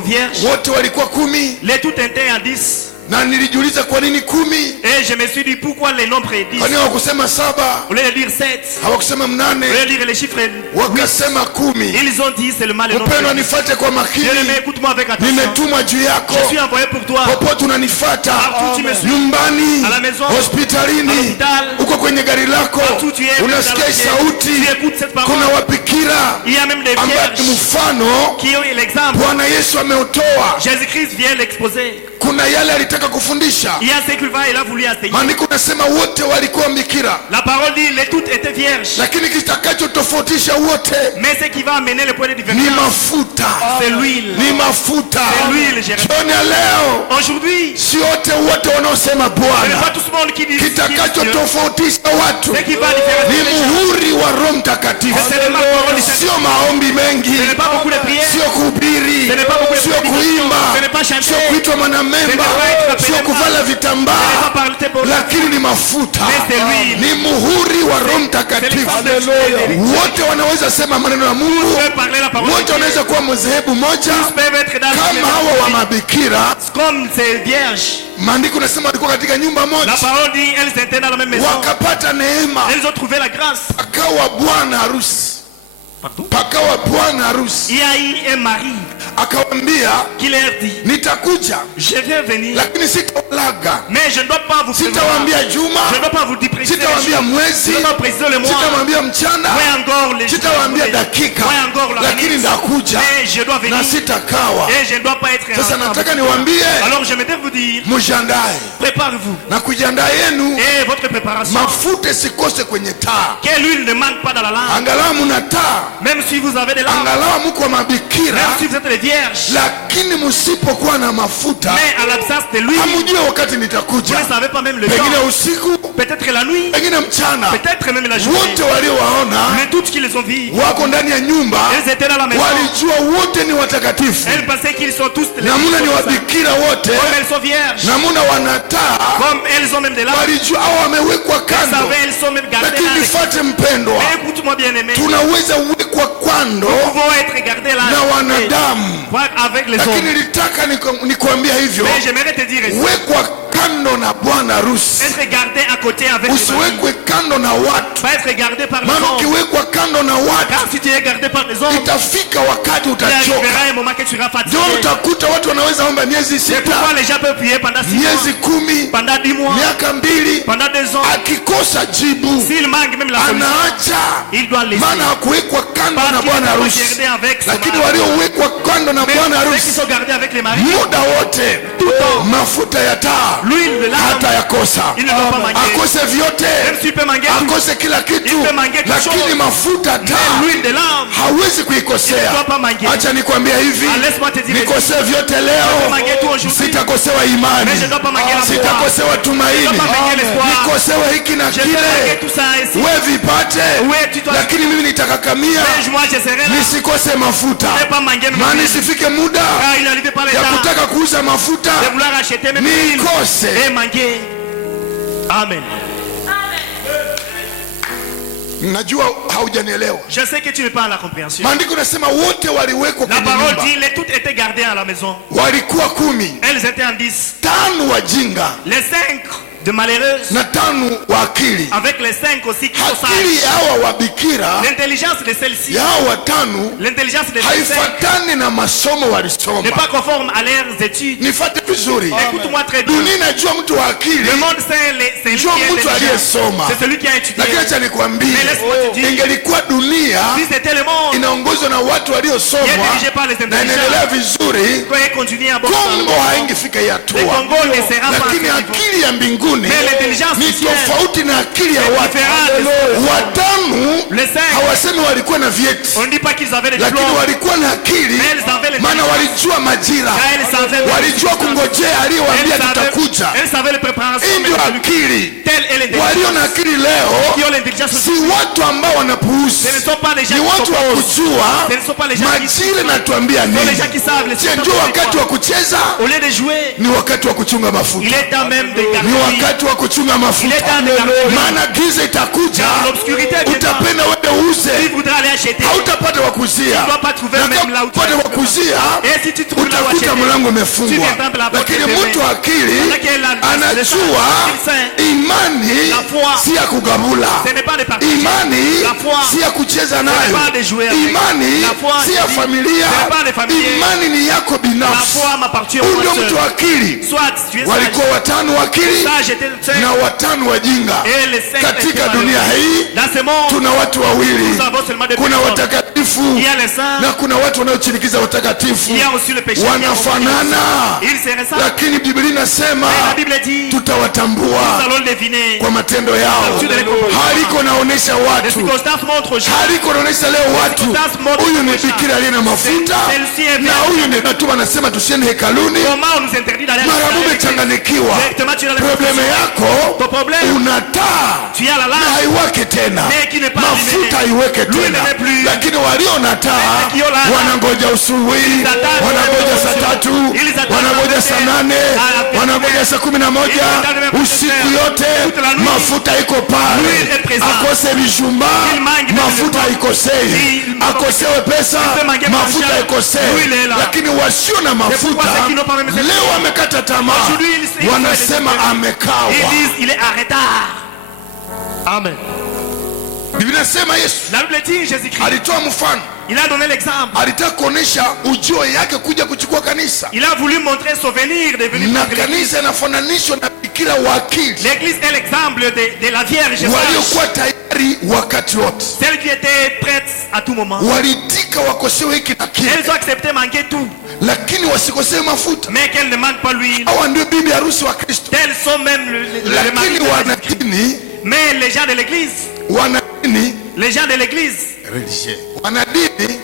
vierges. wote walikuwa 10, Les tout étaient à 10. na nilijiuliza kwa nini 10? Et je me suis dit pourquoi les nombres est 10. Kwa nini hawakusema 7? Au lieu de dire 7, Hawakusema au lieu 8? de dire les chiffres, Wakasema 10. ils ont dit seulement le nombre. Mpendwa, nifuate kwa makini, Bien-aimé, écoute-moi avec attention. nimetumwa juu yako. Je suis envoyé pour toi. Popote unanifuata, Partout tu me suis. nyumbani, À la maison, hospitalini, à l'hôpital, uko kwenye gari lako, partout tu es, unasikia dans la sauti. tu écoutes cette parole. Kuna wabikira Il y a même des ambaye ni vierges mfano qui ont l'exemple. Bwana Yesu ameutoa. Jésus-Christ vient l'exposer. Kuna yale alitaka kufundisha. Il y a ce qu'il va, il a voulu enseigner. Maandiko nasema wote walikuwa bikira, La parole dit les toutes étaient vierges. lakini kitakachotofautisha wote Mais ce qui va amener le point de ni différence, mafuta, c'est l'huile. ni mafuta. C'est l'huile, Jérémie. Jioni ya leo, Aujourd'hui, si wote wanaosema ce n'est Bwana, pas tout ce monde qui dit kitakachotofautisha watu ce qui va différencier ni les gens. muhuri wa Roho Mtakatifu, C'est seulement la parole du Seigneur. sio maombi mengi, Ce n'est pas beaucoup de prières. sio kuhubiri, Ce n'est pas beaucoup de sio prédications. kuimba, Ce n'est pas chanter. sio kuitwa mwanamemba, Ce n'est pas être appelé sio membre. kuvala Ce n'est vitambaa, pas parler de bon. lakini ni mafuta, Mais c'est l'huile. ni muhuri wa Roho C'est Mtakatifu. l'exemple de Dieu. Wote wanaweza sema maneno ya Mungu, Tous peuvent parler la parole de wote Dieu. wanaweza kuwa madhehebu moja Tous peuvent être dans kama hawa wa mabikira. comme ces vierges. Maandiko nasema walikuwa katika nyumba La moja, parole dit elles étaient dans la même maison. wakapata neema, Elles ont trouvé la grâce. pakawa bwana harusi, Pardon? pakawa bwana harusi, Il y a eu un mari akawambia qui leur dit nitakuja, je vais venir, lakini sitawalaga, mais je ne dois pas vous prévenir. sitawambia juma, Je ne dois pas vous dire préciser les sitawambia jours. mwezi, Je ne dois pas préciser le mois. sitawambia mchana, Ouais, encore les jours. sitawambia dakika, Ouais, encore la lakini minute. ndakuja Mais je dois venir na sitakawa. et je ne dois pas être Sasa en nataka retard. niwaambie, Alors je m'étais vous dire, mujiandae, préparez-vous na kujiandaa yenu, et votre préparation. mafuta sikose kwenye taa. Que l'huile ne manque pas dans la lampe. Angalau muna taa, Même si vous avez des lampes, angalau mko même mabikira, si vous êtes les vierges, lakini msipokuwa na mafuta, mais à l'absence de l'huile, hamujue wakati vous nitakuja, ne savez pas même le pengine temps. usiku, Peut-être la nuit, pengine mchana. peut-être même la journée. Wote waliowaona Mais toutes qui les ont vus, wako ndani ya nyumba elles étaient dans la maison. walijua wote ni watakatifu, Elles pensaient qu'ils sont tous les namuna ni comme wabikira wote, elles sont vierges, namuna wanataa, comme elles ont même des lampes. walijua au wamewekwa Vous kando. savez, elles sont même gardées Lakini là. nifate mpendwa, Mais écoute-moi bien aimé, tunaweza wekwa kando nous pouvons être gardés là na wanadamu, avec les lakini hommes. nilitaka nikuambia hivyo, Mais j'aimerais te dire ici, wekwa kando na bwana harusi, être gardé à côté avec les maris. usiwekwe kando na watu, Pas être gardé par les maana hommes. ukiwekwa kando na watu Car si tu es gardé par les hommes, itafika wakati il utachoka. arrivera un moment que tu seras fatigué. Ndio utakuta watu wanaweza omba miezi C'est pourquoi 6, les gens peuvent prier pendant 6 mois, miezi 10, pendant 10 mois, miaka 2, pendant 2 ans. akikosa jibu S'il manque même la solution, anaacha, il doit laisser. maana hakuwekwa kando Parce na qu'il bwana n'est pas harusi. gardé avec son Lakini mari. waliowekwa kando na Mais bwana ceux qui harusi sont gardés avec les maris, muda wote, mafuta ya taa l'huile de l'âme, hata yakosa, il ne doit pas manquer. akose vyote, Même s'il peut manquer tout, akose kila kitu, Il peut manquer quelque lakini chose. mafuta mais taa l'huile de l'âme, hawezi il ne kuikosea. doit pas manquer. Acha nikwambia hivi, Ah, laisse-moi te dire, nikosee vyote Je leo, peux manquer tout aujourd'hui. sitakosewa imani, Mais je ne dois pas manquer la foi. sitakosewa tumaini, Je ne dois pas manquer l'espoir. nikosewe hiki na Je peux manquer kile, tout ça ici. we vipate, Ouais, tu dois. lakini mimi nitakakamia Mais moi, je serai là. nisikose mafuta, Je ne vais pas manquer même maana l'huile. isifike muda Car il n'arrivait pas le ya temps kutaka kuuza mafuta de vouloir acheter même l'huile nikose. et manquer. Amen. Najua haujanielewa. Je sais que tu n'es pas à la compréhension. Maandiko nasema wote waliwekwa La kwenye parole nyumba, dit, les toutes étaient gardées à la maison. walikuwa 10, Elles étaient en 10. 5 wajinga Les 5 de malheureuses, na 5 wa akili. avec les 5 aussi qui sont Akili sages. hawa wabikira L'intelligence de celle-ci, ya hawa 5 l'intelligence de ces 5 haifatani na masomo n'est walisoma. pas conforme à leurs études. Nifate vizuri, Écoute-moi très bien. dunia inajua mtu wa akili, Le monde c'est lui qui Njoo est mtu intelligent. aliyesoma. C'est celui qui a étudié. lakini acha nikwambie, Mais laisse-moi te dire, ingelikuwa dunia si c'était le monde inaongozwa na watu qui est waliosomwa dirigé par les na intelligents, inaendelea vizuri, qui est continué à bon Kongo haingefika hii le hatua, Congo ne sera pas à ce lakini niveau. akili ya mbinguni mbinguni Mais l'intelligence ni du ciel tofauti na akili ya watu. Watamu Les cinq, hawasemi walikuwa na vyeti, on ne dit pas qu'ils avaient des lakini diplômes, walikuwa na akili, mais ils avaient les maana walijua majira, car ils savaient walijua kungojea aliyowaambia tutakuja. Elles savaient les préparations. Hii ndio akili. Telle est l'intelligence. Walio na akili leo Qui ont l'intelligence si watu ambao wanapuuzi, Ce ne sont pas les gens ni qui watu wa s'opposent. kujua Ce ne sont pas les gens qui majira natuambia Ce sont les nini. gens qui savent les Je ndio wakati wa kucheza, Au lieu de jouer, ni wakati wa kuchunga mafuta, il est temps même de ni garder. wakati wa kuchunga Il est mafuta, temps de garder. maana giza itakuja, L'obscurité viendra. utapenda wende Tu uuze, voudras aller acheter. hautapata wa kuzia, Tu dois pas trouver na même là où tu kama vas wa kuzia Et si tu trouves là où utakuta acheter, mlango tu umefungwa. viendras de la porte Lakini fermée. mtu akili Voilà qu'il a- anajua il imani La foi. si ya kugabula, Ce n'est pas de partager. imani La foi. si ya kucheza nayo, pas de jouer avec. imani La foi, si ya c'est- familia, ce n'est pas de familier. imani ni yako La binafsi. foi m'appartient Huyu au ndio moi mtu seul. wa akili. Soit tu es Walikuwa sage. watano wa akili Sage était cinq. na watano wajinga. Et les cinq Katika étaient dunia malheureux. hii Dans ce monde, tuna watu wawili, nous avons seulement des kuna personnes. watakatifu Il y a les saints, na kuna watu wanaochinikiza watakatifu. il y a aussi le péché. Wanafanana, Ils se ressemblent. lakini Biblia inasema Mais la Bible dit, nous tutawatambua allons le deviner. kwa matendo yao. Haliko naonesha Les watu, circonstances montrent aux gens. haliko naonesha leo watu, huyu ni bikira aliye na mafuta na huyu ni tu, wanasema tusiende hekaluni. Comment on nous interdit d'aller à Mara l'église? mumechanganikiwa. Directement, tu as la Probleme yako Ton problème, una taa tu as la na lampe. haiwake tena, Mais qui n'est pas mafuta allumée. haiweke Lui tena, ne met plus. lakini walio na taa Mais qui ont la lampe. wanangoja usubuhi, Ils attendent wanangoja le saa jour. tatu, Ils attendent wanangoja la saa journée. nane, À la wanangoja saa 11, Ils attendent même usiku le yote toute la nuit. mafuta iko pale, L'huile est présente. akose vijumba Il manque de mafuta vijumba. haikosei, Il- akosewe pesa Il peut manquer mafuta d'argent. haikosei, L'huile est là. lakini wasio na pourquoi mafuta ceux qui n'ont pas même cette- leo wamekata tamaa, Aujourd'hui, ils- wanasema Ils amekawa. disent, il est en retard. Amen. Biblia inasema Yesu La Bible dit, Jésus-Christ, alitoa mfano, il a donné l'exemple. alitaka kuonesha ujio yake kuja kuchukua kanisa, Il a voulu montrer son venir de venir na prendre l'église. kanisa inafananishwa na bikira wa akili L'église est l'exemple de la Vierge sage, waliokuwa tayari wakati wote, celle qui était prête à tout moment. walitika wakosewe hiki na kile, Elles ont accepté manquer tout, lakini wasikosewe mafuta. mais qu'elles ne manquent pas l'huile. Hawa ndio bibi harusi wa Kristo, Elles sont même le mari lakini de Jésus. wanadini, Mais les gens de l'église, wanadini les gens de l'église, wanadini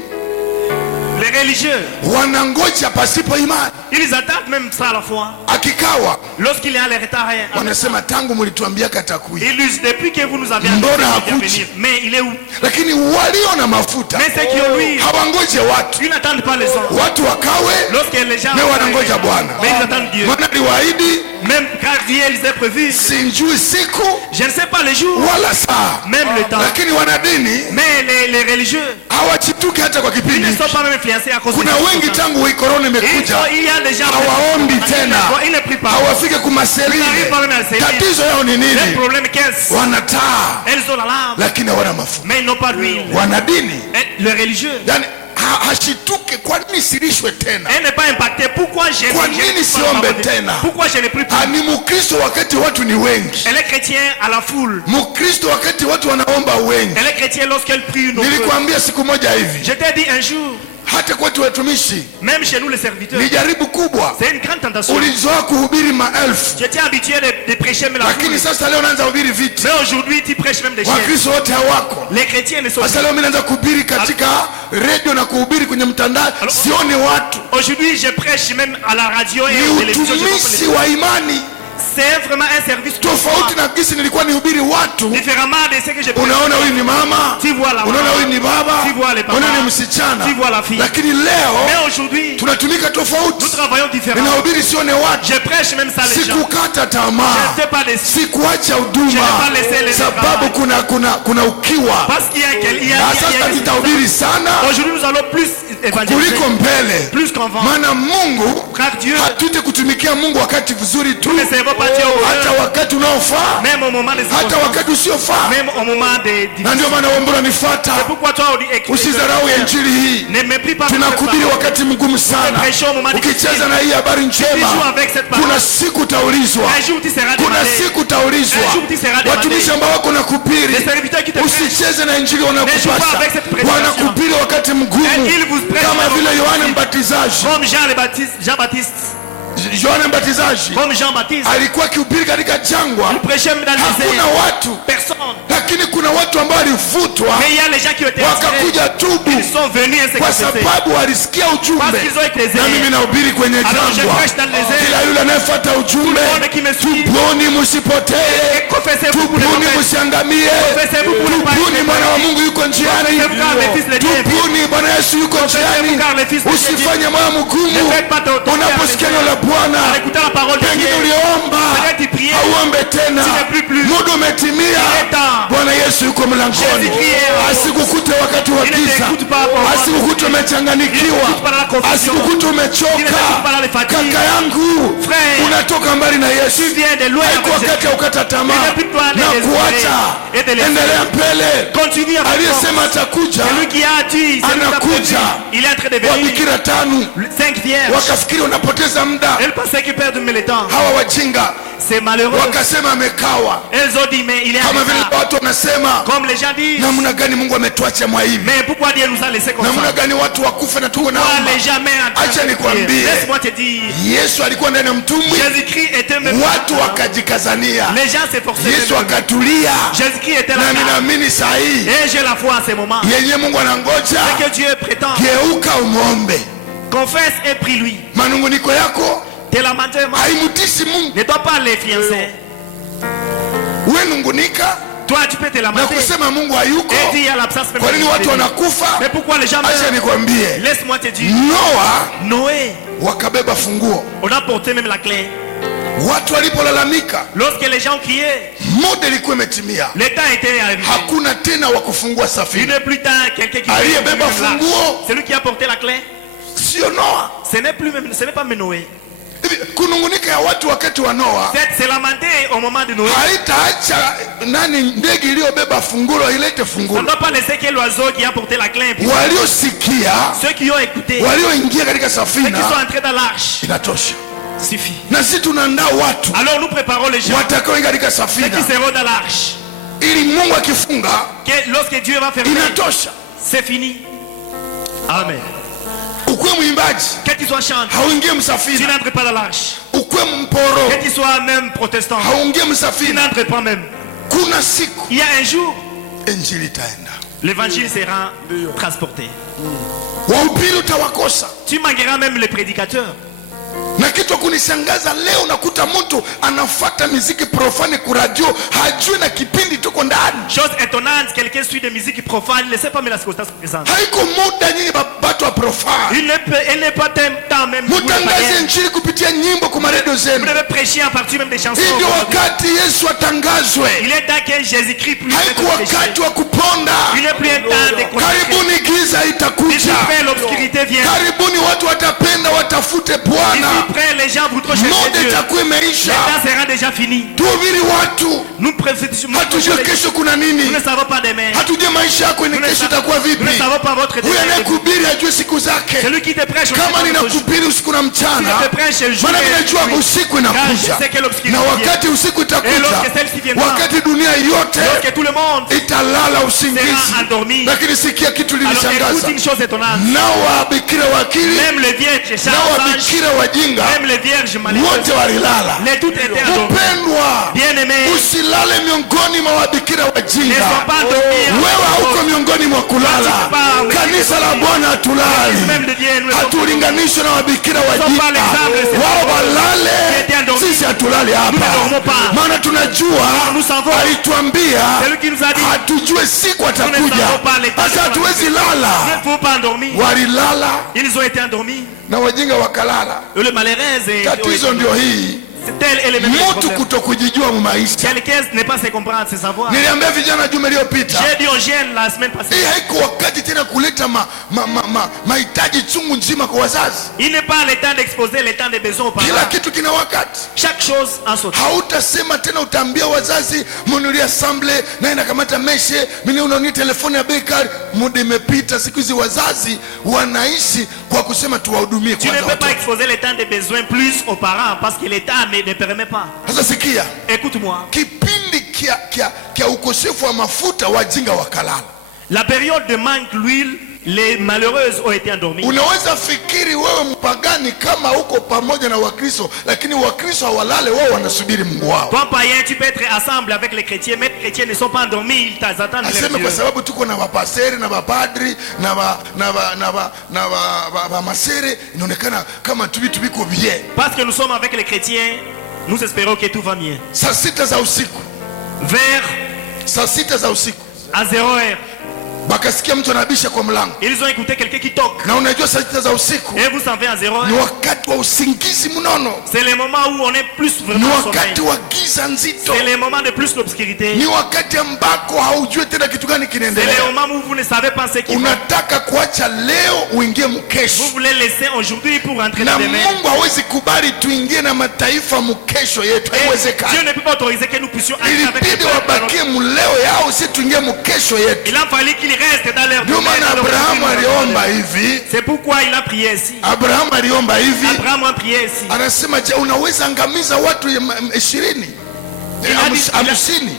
les religieux, wanangoja pasipo imani. ils attendent même ça à la fois. Akikawa Lorsqu'il est en retard, wanasema tangu mlituambia katakuja, ils disent depuis que vous nous avez Mbona annoncé qu'il hakuji? vient venir. Mais il est où? lakini walio na mafuta Mais ceux qui ont l'huile, hawangoje watu, ils n'attendent pas les hommes. watu wakawe, Lorsque les gens mais wanangoja Bwana, mais ils attendent Dieu. maana aliwaahidi Même car Dieu les a prévus. sinjui siku Je ne sais pas les jours, wala saa, même le temps. lakini wanadini Mais les religieux, hawachituki hata kwa ils kipindi ne hiki. sont pas même fiancés à cause de Kuna wengi ça. tangu hii korona imekuja Il y a des gens hawaombi tena, ils ne prient pas. hawafike kumaselile. Tatizo yao ni Le nini? problème qu'elles Wanataa elles ont la lampe, lakini hawana mafuta. mais ils n'ont pas d'huile. Wanadini Le religieux, yani hashituke, kwa nini silishwe tena? elle n'est pas impactée. Pourquoi je Kwa nini siombe tena? Pourquoi je ne prie pas? Ni Mkristo wakati watu ni wengi, Elle est chrétienne à la foule. Mkristo wakati watu wanaomba wengi. Elle est chrétienne lorsqu'elle prie nombreux. Nilikwambia siku moja hivi, Je t'ai dit un jour, hata kwetu watumishi même chez nous les serviteurs, ni jaribu kubwa. c'est une grande tentation. Ulizoea kuhubiri maelfu, J'étais habitué de prêcher même la foule. lakini sasa leo naanza kuhubiri viti. Mais aujourd'hui, tu prêches même des chiens. Wakristo wote hawako. Les chrétiens ne sont Sasa leo mimi naanza kuhubiri katika redio na kuhubiri kwenye mtandao, sioni watu. Aujourd'hui, je prêche même à la radio et Ni à la télévision. Je utumishi comprends wa imani, les- C'est vraiment un service tofauti na gisi nilikuwa nihubiri watu. différemment de ce que je prêche. Unaona huyu ni mama, Tu vois la unaona maman, huyu ni baba, tu vois les papas, unaona ni msichana, tu vois la fille. lakini leo Mais aujourd'hui, tunatumika nous tofauti. travaillons différemment. Ninahubiri sione watu, Je prêche même ça les gens. sikukata Je tamaa, ne sais pas les sikuacha Je n'ai huduma pas laissé les sababu kuna ukiwa. parce qu'il y a quel- il y a- Na il y a- il y sasa a- nitahubiri sana Aujourd'hui, nous allons plus évangéliser, kuliko mbele, plus qu'en vent. maana Mungu Car Dieu hatute kutumikia Mungu wakati vizuri tu, ne servons pas Dieu au hata bonheur, wakati unaofaa, même au moment des hata circonstances, wakati usiofaa. même au moment des Na ndio maana wewe unanifuata, Pourquoi toi, on dit écris- usidharau ya injili hii. ne mépris pas cette Tunakubiri parole. wakati mgumu sana. Prêchons au moment Ukicheza na hii habari Tu joues njema, avec cette parole. kuna siku utaulizwa, Un jour tu seras kuna demandé. siku utaulizwa. Un jour tu seras demandé. Watumishi ambao wako na kupiri, Les serviteurs qui te prêchent, usicheze na injili Ne joue pas wanakupasa, avec cette prédication. wanakupiri wakati mgumu, Et ils vous prêchent kama dans vile le Yohana Baptiste. Mbatizaji. comme Jean-Baptiste, Yohana Mbatizaji Comme Jean-Baptiste, alikuwa akihubiri katika jangwa, il prêchait même dans le hakuna désert. watu, Personne. lakini kuna watu ambao walivutwa Mais il y a les gens qui ont été attirés. wakakuja tubu Ils sont venus et se kwa confesser. sababu walisikia Parce ujumbe. qu'ils ont été Na mimi zélés. nahubiri kwenye Alors je jangwa, prêche dans le désert. kila yule anayefuata ujumbe, Tout le monde qui me suit. tubuni msipotee, Et confessez-vous pour les tubuni mauvais. msiangamie, Confessez-vous pour les tubuni, mauvais. mwana wa Mungu yuko njiani, Confessez-vous car le Fils de Dieu est venu. tubuni, Bwana Yesu yuko njiani. Confessez-vous car le Fils de Dieu est venu. Usifanye moyo mgumu Ne faites pas ton cœur unaposikia neno la en Bwana. écoutant la parole de Pengine Dieu. uliomba Peut-être tu priais. auombe tena, Tu n'es plus. muda umetimia. Il est temps. Bwana Yesu yuko mlangoni, Jésus criait. asikukute wakati wa Il ne giza, t'écoute pas pour asikukute umechanganikiwa, Il ne t'écoute pas dans la confusion. asikukute Il ne umechoka. t'écoute pas dans les fatigues. Kaka yangu, Frère, unatoka mbali na Yesu, tu viens de loin haiko avec wakati ya ukata tamaa Il n'est plus toi na les kuacha. et de les Endelea mbele, Continue avec aliyesema atakuja. Celui qui a dit, celui qui a Anakuja. prévu, il est en train de venir. Wabikira tano 5 vierges. wakafikiri unapoteza muda, Elles pensaient qu'ils perdent le temps. hawa wajinga C'est malheureux. wakasema amekawa, Elles ont dit, mais il est en kama vile retard. watu wanasema Comme les gens disent, namna gani Mungu ametuacha mwa hivi, mais pourquoi Dieu nous a laissé comme namna ça? gani watu wakufe na tuko Pourquoi naomba. les gens en train Acha de nikwambie, prier? Laisse-moi te dire, Yesu alikuwa ndani ya mtumbwi, Jésus-Christ était même watu wakajikazania, Les gens s'efforçaient. Yesu même. akatulia. Jésus-Christ était là. Na ninaamini saa hii Et j'ai la foi en ce moment. yenye Mungu anangoja, Ce que Dieu prétend. geuka umwombe. Confesse et prie-lui. Manunguniko yako Tes lamentations haimutishi Mungu. ne doivent pas les fiancer. Wewe nungunika Toi, tu peux te na lamenter. kusema Mungu hayuko. Et dire à l'absence même Kwa nini de watu Dieu. wanakufa? Mais pourquoi les gens Acha meurent? nikwambie, Laisse-moi te dire. Noa Noé, wakabeba funguo. on a porté même la clé. Watu walipolalamika, Lorsque les gens criaient, muda ilikuwa imetimia, le temps était arrivé. hakuna tena wa kufungua Il safina. n'est plus tard quelqu'un qui Aliyebeba funguo celui qui a porté la clé. sio Noa. Ce n'est plus même, ce n'est pas Noé. Hivi kunungunika ya watu wakati wa Noa C'est lamenter au moment de Noé. haitaacha nani ndege iliyobeba funguo ilete On ne funguo. doit pas laisser que l'oiseau qui a porté la clé. Waliosikia, Ceux qui ont écouté, walioingia katika ceux qui safina, sont entrés dans l'arche, inatosha. suffit. Na sisi tunaandaa watu Alors nous préparons les gens, watakaoingia katika ceux qui safina, seront dans l'arche. ili Mungu akifunga Que lorsque Dieu va fermer, inatosha. c'est fini. Amen. Ukuwe mwimbaji Que tu sois chanteur, hauingie tu msafina, n'entres pas dans l'arche. ukuwe mporo Que tu sois même protestant, hauingie tu msafina. n'entres pas même. Kuna siku Il y a un jour, injili itaenda, l'évangile sera transporté. wahubiri utawakosa. Tu manqueras même les prédicateurs. Na kitu kunishangaza leo, nakuta mtu anafuata miziki profane kuradio, hajui na kipindi tuko ndani. Chose étonnante, quelqu'un suit des musiques profanes, ne sait pas mais la circonstance présente. Haiko muda nyinyi batu wa profane, Il n'est pas temps même. Vous mutangaze injili kupitia nyimbo kwa maredio zenu. devez prêcher en partie même des chansons. Hii ndio wakati Yesu atangazwe, Il est temps que Jésus-Christ puisse haiko être prêché. wakati wa kuponda. Il n'est plus un temps de consacrer. Karibuni giza Ici itakuja, près, l'obscurité vient. karibuni watu watapenda watafute Bwana, Ici près, les gens voudront chercher muda Dieu. itakuwa Le imeisha. temps sera déjà fini. Tuhubiri watu, Nous préférons. hatujue kesho kuna Nous nini, ne savons pas demain. hatujue maisha yako ni Nous ne kesho savons- itakuwa nous ne vipi. savons pas votre Huyu destin. anayekuhubiri ajue siku zake. Celui qui te prêche, Kama ninakubiri usiku na si mchana, je te prêche le jour maana et la ninajua nuit. usiku Car je inakuja, sais que l'obscurité na vient. wakati usiku Et itakuja, lorsque celle-ci viendra, wakati dunia yote lorsque tout le monde italala usingizi. sera endormi. Lakini sikia kitu Alors écoute lilishangaza, une chose étonnante. nao wabikira wakili, Même les vierges nao sages, wabikira wajinga même les vierges malheureuses, wote walilala. les toutes étaient endormies. Mpendwa, Bien-aimés, usilale miongoni mwa wabikira ne wajinga. sont pas endormis. Wewe hauko miongoni mwa kulala. Kanisa la Bwana hatulali, Même de Dieu, nous ne sommes hatulinganishwe na wabikira wajinga. pas l'exemple, c'est Wao walale, Qui était endormi. sisi hatulali hapa, Nous ne dormons pas. maana tunajua, Nous savons. alituambia Celui qui nous a dit, hatujue siku Nous atakuja. ne savons pas les temps. Sasa hatuwezi ne lala. faut pas endormir. Walilala Ils ont été endormis. na wajinga wakalala. Le malheureux est. Tatizo ndio hii, Tel est le même mtu problème. kutokujijua mumaisha. Quelqu'un n'est pas se comprendre, se savoir. Niliambia vijana juma iliyopita, J'ai dit aux jeunes la semaine passée. hii haiko wakati tena kuleta mahitaji chungu nzima kwa wazazi. Il n'est pas le temps d'exposer le temps des besoins aux Kila parents. kitu kina wakati. Chaque chose en son temps. Hautasema tena, utaambia wazazi mnunulie assemble na inakamata meshe mimi unaoni telefoni ya bei kali. Muda imepita, siku hizi wazazi wanaishi kwa kusema tuwahudumie Tu ne kwanza peux pas watoto. exposer le temps des besoins plus aux parents parce que l'État ne permet pas. Sasa sikia, Écoute-moi. kipindi kia ukosefu wa mafuta wajinga wakalala. La période de manque d'huile, les malheureuses ont été endormies. Unaweza fikiri wewe mpagani kama uko pamoja na Wakristo, lakini Wakristo hawalale, wao wanasubiri Mungu wao. Toi païen, tu peux être ensemble avec les chrétiens, mais les chrétiens ne sont pas endormis, ils t'attendent leur Aseme kwa Dieu. sababu tuko na wapaseri na wapadri na wamasere, inaonekana kama tubiko bien. Parce que nous sommes avec les chrétiens, nous espérons que tout va bien. Saa 6 za usiku, Vers saa 6 za usiku à 0h, bakasikia mtu anabisha kwa mlango, ils ont écouté quelqu'un qui toque. na unajua saa 6 za usiku Et vous savez, à ni 0h, wakati wa usingizi mnono, c'est le moment où on est plus ni vraiment sommeil. wakati wa giza nzito, C'est le moment de plus l'obscurité. ni wakati ambako haujui tena kitu gani C'est le kinaendelea. moment où vous ne savez pas ce qui va. Unataka kuacha leo uingie Vous mkesho, voulez laisser aujourd'hui pour entrer na dans demain. Mungu hawezi kubali tuingie na mataifa mkesho yetu, Et haiwezekani. Dieu ne peut pas autoriser que nous puissions entrer avec les Ilibidi peuples. wabakie mleo yao, si tuingie mkesho yetu. Il a fallu qu'il reste dans leur Ndio domaine, maana dans leur Abrahamu domaine. aliomba hivi, C'est pourquoi il a prié ainsi. Abrahamu aliomba hivi, Abraham a prié ainsi. anasema je, unaweza angamiza watu 20 50?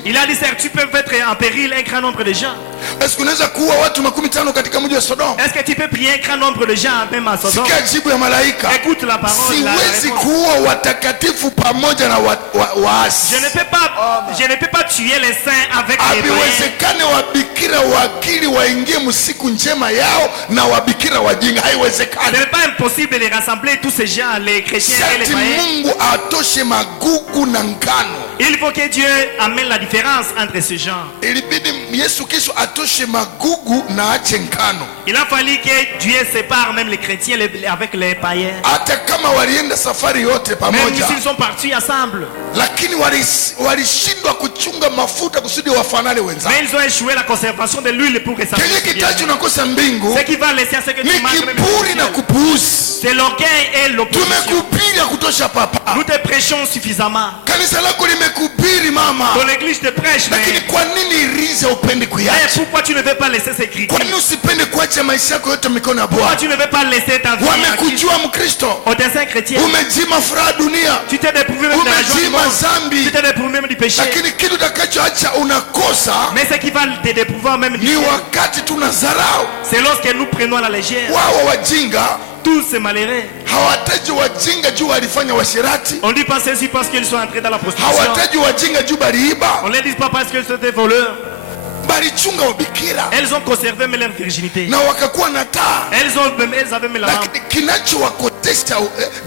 Il a dit, Seigneur, tu peux mettre en péril un grand nombre de gens. Est-ce unaweza kuua watu 50 katika mji wa Sodoma? Est-ce que tu peux prier un grand nombre de gens même à Sodome? Sikia jibu ya malaika, Écoute la parole. la siwezi réponse. kuua watakatifu pamoja na waasi. Je ne peux pas tuer les saints avec les païens. Habiwezekane wabikira wakili waingie msiku njema yao na wabikira wajinga, Ce haiwezekani. n'est pas impossible de rassembler tous ces gens, les chrétiens et les Sharti païens. Mungu atoshe magugu na ngano. Il faut que Dieu amène la différence entre ces gens. Ilibidi Yesu Kristo atoshe magugu na ache ngano. Il a fallu que Dieu sépare même les chrétiens avec les païens. Hata kama walienda safari yote Même pamoja, s'ils sont partis ensemble. lakini walishindwa kuchunga mafuta kusudi wafanane wenzao. Mais ils ont échoué la conservation de l'huile pour que ça Kenye fonctionne bien. kitacho nakosa mbingu Ce qui va laisser à ce que ni tu manques même kiburi na le ciel. kupuuzi. C'est l'orgueil et l'opposition. Tumekuhubiri ya kutosha papa, Nous te prêchons suffisamment. kanisa lako limekuhubiri mama, Ton église te prêche, lakini mais kwa nini irize upendi kuiacha? pourquoi tu ne veux pas laisser ces cris? Kwa nini usipende kuacha maisha yako yote mikono ya Pourquoi Bwana? tu ne veux pas laisser ta vie à Christ? Wamekujua Mkristo, Au dessein chrétien, umejima furaha dunia, tu t'es déprouvé même de la joie du umejima monde. zambi, Tu t'es déprouvé même du péché. lakini kitu utakachoacha unakosa Mais ce qui va te déprouver même du ni ciel, wakati tunadharau. c'est lorsque nous prenons à la légère Wao wajinga tous ces malheureux. hawataji wajinga juu walifanya washirati, On dit pas ceci parce qu'ils sont entrés dans la prostitution. hawataji wajinga juu baliiba, On ne les dit pas parce qu'ils étaient voleurs. balichunga ubikira Elles ont conservé même leur virginité. na wakakuwa na taa, Elles avaient même la lampe. lakini kinachowakotesha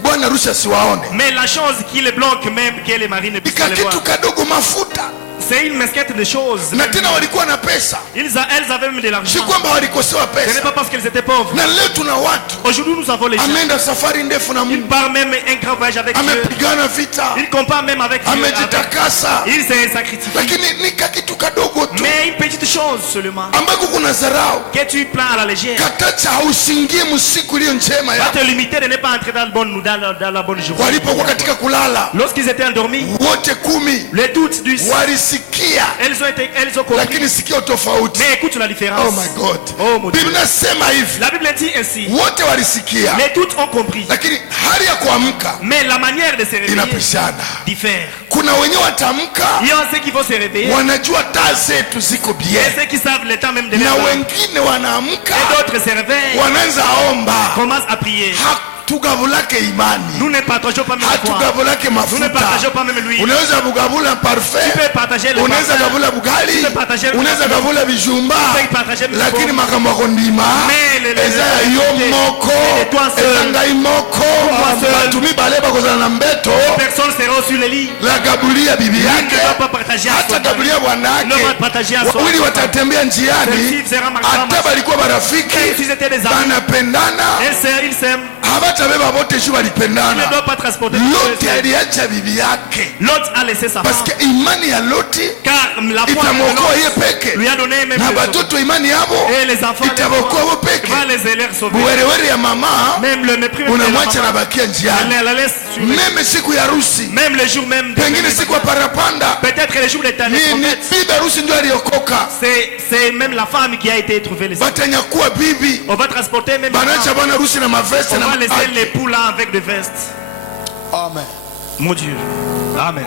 bwana harusi asiwaone Mais la chose qui les bloque même que les maris ne puissent pas les ikakitu voir, kadogo, mafuta, c'est une mesquette de choses. na tena walikuwa na pesa, Elles avaient même de si l'argent. kwamba walikosewa Ce n'est pesa. pas parce qu'elles étaient pauvres. Na leo tuna watu Aujourd'hui, nous avons les gens. ameenda safari ndefu na Ils Mungu, partent même un grand voyage avec Dieu. amepigana vita, Ils comparent même avec Dieu. amejitakasa, Ils se sacrifient. lakini ni kakitu kadogo tu Mais une petite chose seulement ambako kuna dharau. que tu prends à la légère Katacha hausingie msiku iliyo njema va ya te limiter de ne pas entrer dans la bonne journée. walipokuwa katika kulala Lorsqu'ils étaient endormis, wote 10 les doutes du walisikia, elles ont compris. lakini sikio tofauti. Mais écoute la différence. Oh my God, Oh mon Dieu. Biblia inasema hivi, La Bible dit ainsi. wote walisikia, Les doutes ont compris. lakini hali ya kuamka Mais la manière de se réveiller inapishana. diffère. Kuna wenyewe watamka Il y a ceux qui vont se réveiller wanajua taa zetu ziko et bien, ceux qui savent le temps même de na leur wengine wanaamka et d'autres se réveillent, wanaanza omba, commencent à prier. hatugavulake imani, Nous ne partageons pas même la foi. hatugavulake Nous ne partageons mafuta. pas même l'huile. Unaweza kugavula Tu parfait, peux partager le unaweza parfum, gavula bugali, Tu peux partager le unaweza parfum. gavula bijumba, Tu peux partager le lakini parfum. makambo yako ndima Mais eza ya yo moko, Et toi seul. eza ngai moko, Toi seul. batumi bale bakozala na mbeto Personne sera sur le lit. la gabulia bibi Il ne yake, va pas partager à hata soi. gabulia bwanake, Ne va partager à soi. wawili watatembea njiani, Celle-ci sera marchand. hata balikuwa barafiki, Même s'ils étaient des amis, banapendana, ils s'aiment. habatabeba bote juu Il ne balipendana. doit pas transporter. Loti aliacha bibi yake, L'autre a laissé sa femme. parce que imani ya Loti Car la foi de itamwokoa l'autre ye peke, lui a donné même na le batoto imani yabo Et les enfants itabokoa bo peke. va les élèves sauver. Buwerewere ya mama Même le mépris de la unamwacha maman, nabakia njiani, elle la laisse sur le- meme siku ya harusi, Même le jour même de pengine siku ya parapanda, peut-être le jour de ta ni bibi harusi ndio aliokoka, c'est même la femme qui a été trouvée les batanyakuwa bibi, On va transporter même la banacha femme. bwana harusi na maveste On na va laisser maaki. l'époux là avec des vestes. Amen. Mon Dieu. Amen.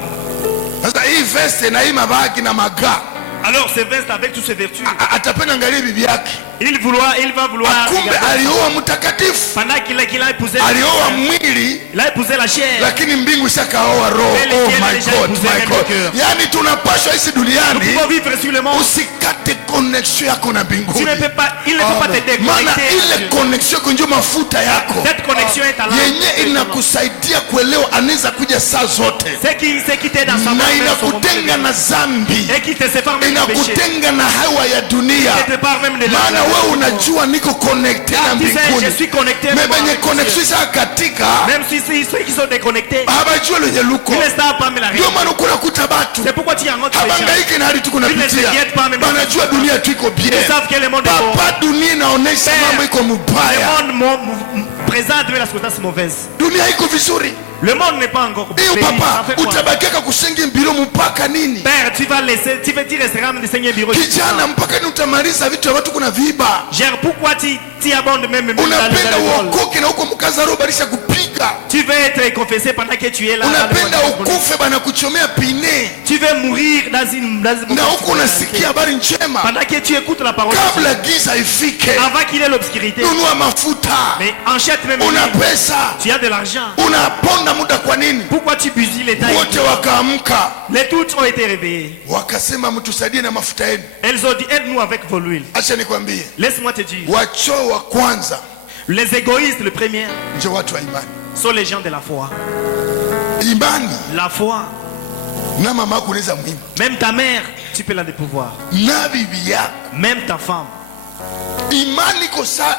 Sasa hii veste na hii mabaki na maga, Alors ces vestes avec toutes ces vertus, atapenda angalie bibi yake, Il va vouloir. Kumbe alioa mtakatifu. Pendant qu'il a épousé. Alioa mwili. Il a épousé la chair. Lakini mbingu ishakaoa roho. Oh my God. Yani tunapaswa hisi duniani. Nous pouvons vivre sur le monde. Usikate connection yako na mbinguni. Il ne peut pas te déconnecter. Maana ile connection kunjo mafuta yako. Cette connexion est à l'âme. Yenye inakusaidia kuelewa anaweza kuja saa zote. C'est qui t'aide à savoir. Na inakutenga na zambi. Et qui te sépare même du péché. Inakutenga na hewa ya dunia. Qui te sépare même de la. Maana wewe unajua niko connecté na mbinguni. Je suis connecté. Mais benye connexion isa katika. Même si ceux qui sont déconnectés. Habajua lenye luko. Ils ne savent pas mais la réalité. Ndio maana kuna kuta batu. C'est pourquoi tu as rencontré. Habangaiki na hali tuko napitia. Banajua dunia tu iko bien. Ils savent que le monde est bon. Papa dunia inaonesha mambo iko mubaya. Le monde présente la circonstance mauvaise. Dunia iko vizuri. Le monde n'est pas encore béni. Papa, utabakia kusenga mbiro mpaka nini? Père, tu vas laisser, tu resteras de senga mbiro. Kijana mpaka utamaliza vitu vya watu kuna viba. Gère pourquoi tu abondes même unapenda uokoke na huko mkaza roho balisha kupiga. Tu veux être confessé pendant que tu es là. Unapenda ukufe bana kuchomea pine. Tu veux mourir dans une na huko unasikia habari njema. Pendant que tu écoutes la parole. Kabla giza ifike. Avant qu'il ait l'obscurité. Nunua mafuta. Mais enchète même. Una pesa. Tu as de l'argent. Unaponda muda kwa nini? Pourquoi tu busilles les tailles? Wote wakaamka. Les toutes ont été réveillées. Wakasema mtusaidie na mafuta yenu. Elles ont dit aide-nous avec vos huiles. Acha nikwambie. Laisse-moi te dire. Wacho wa kwanza. Les égoïstes le premier. Ndio watu wa imani. Sont les gens de la foi. Imani. La foi. Na mama yako unaweza muhimu. Même ta mère, tu peux la dépouvoir. Na bibi yako. Même ta femme. Imani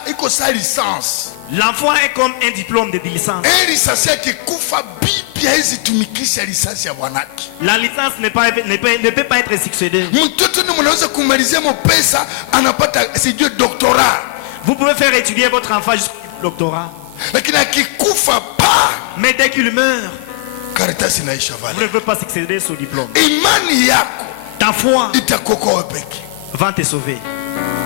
iko sa licence. La foi est comme un diplôme de licence. Licence akikufa bibi haizitumikisha licence ya bwanake. La licence ne peut pas être succédée. Mtoto ni mnaweza kumalizia pesa anapata sijue doctorat. Vous pouvez faire étudier votre enfant jusqu'au doctorat. Lakini akikufa pa. Mais dès qu'il meurt, karatasi inaisha vale. Vous ne pouvez pas succéder ce diplôme. Imani yako. Ta foi itakuokoa peke. Va te sauver.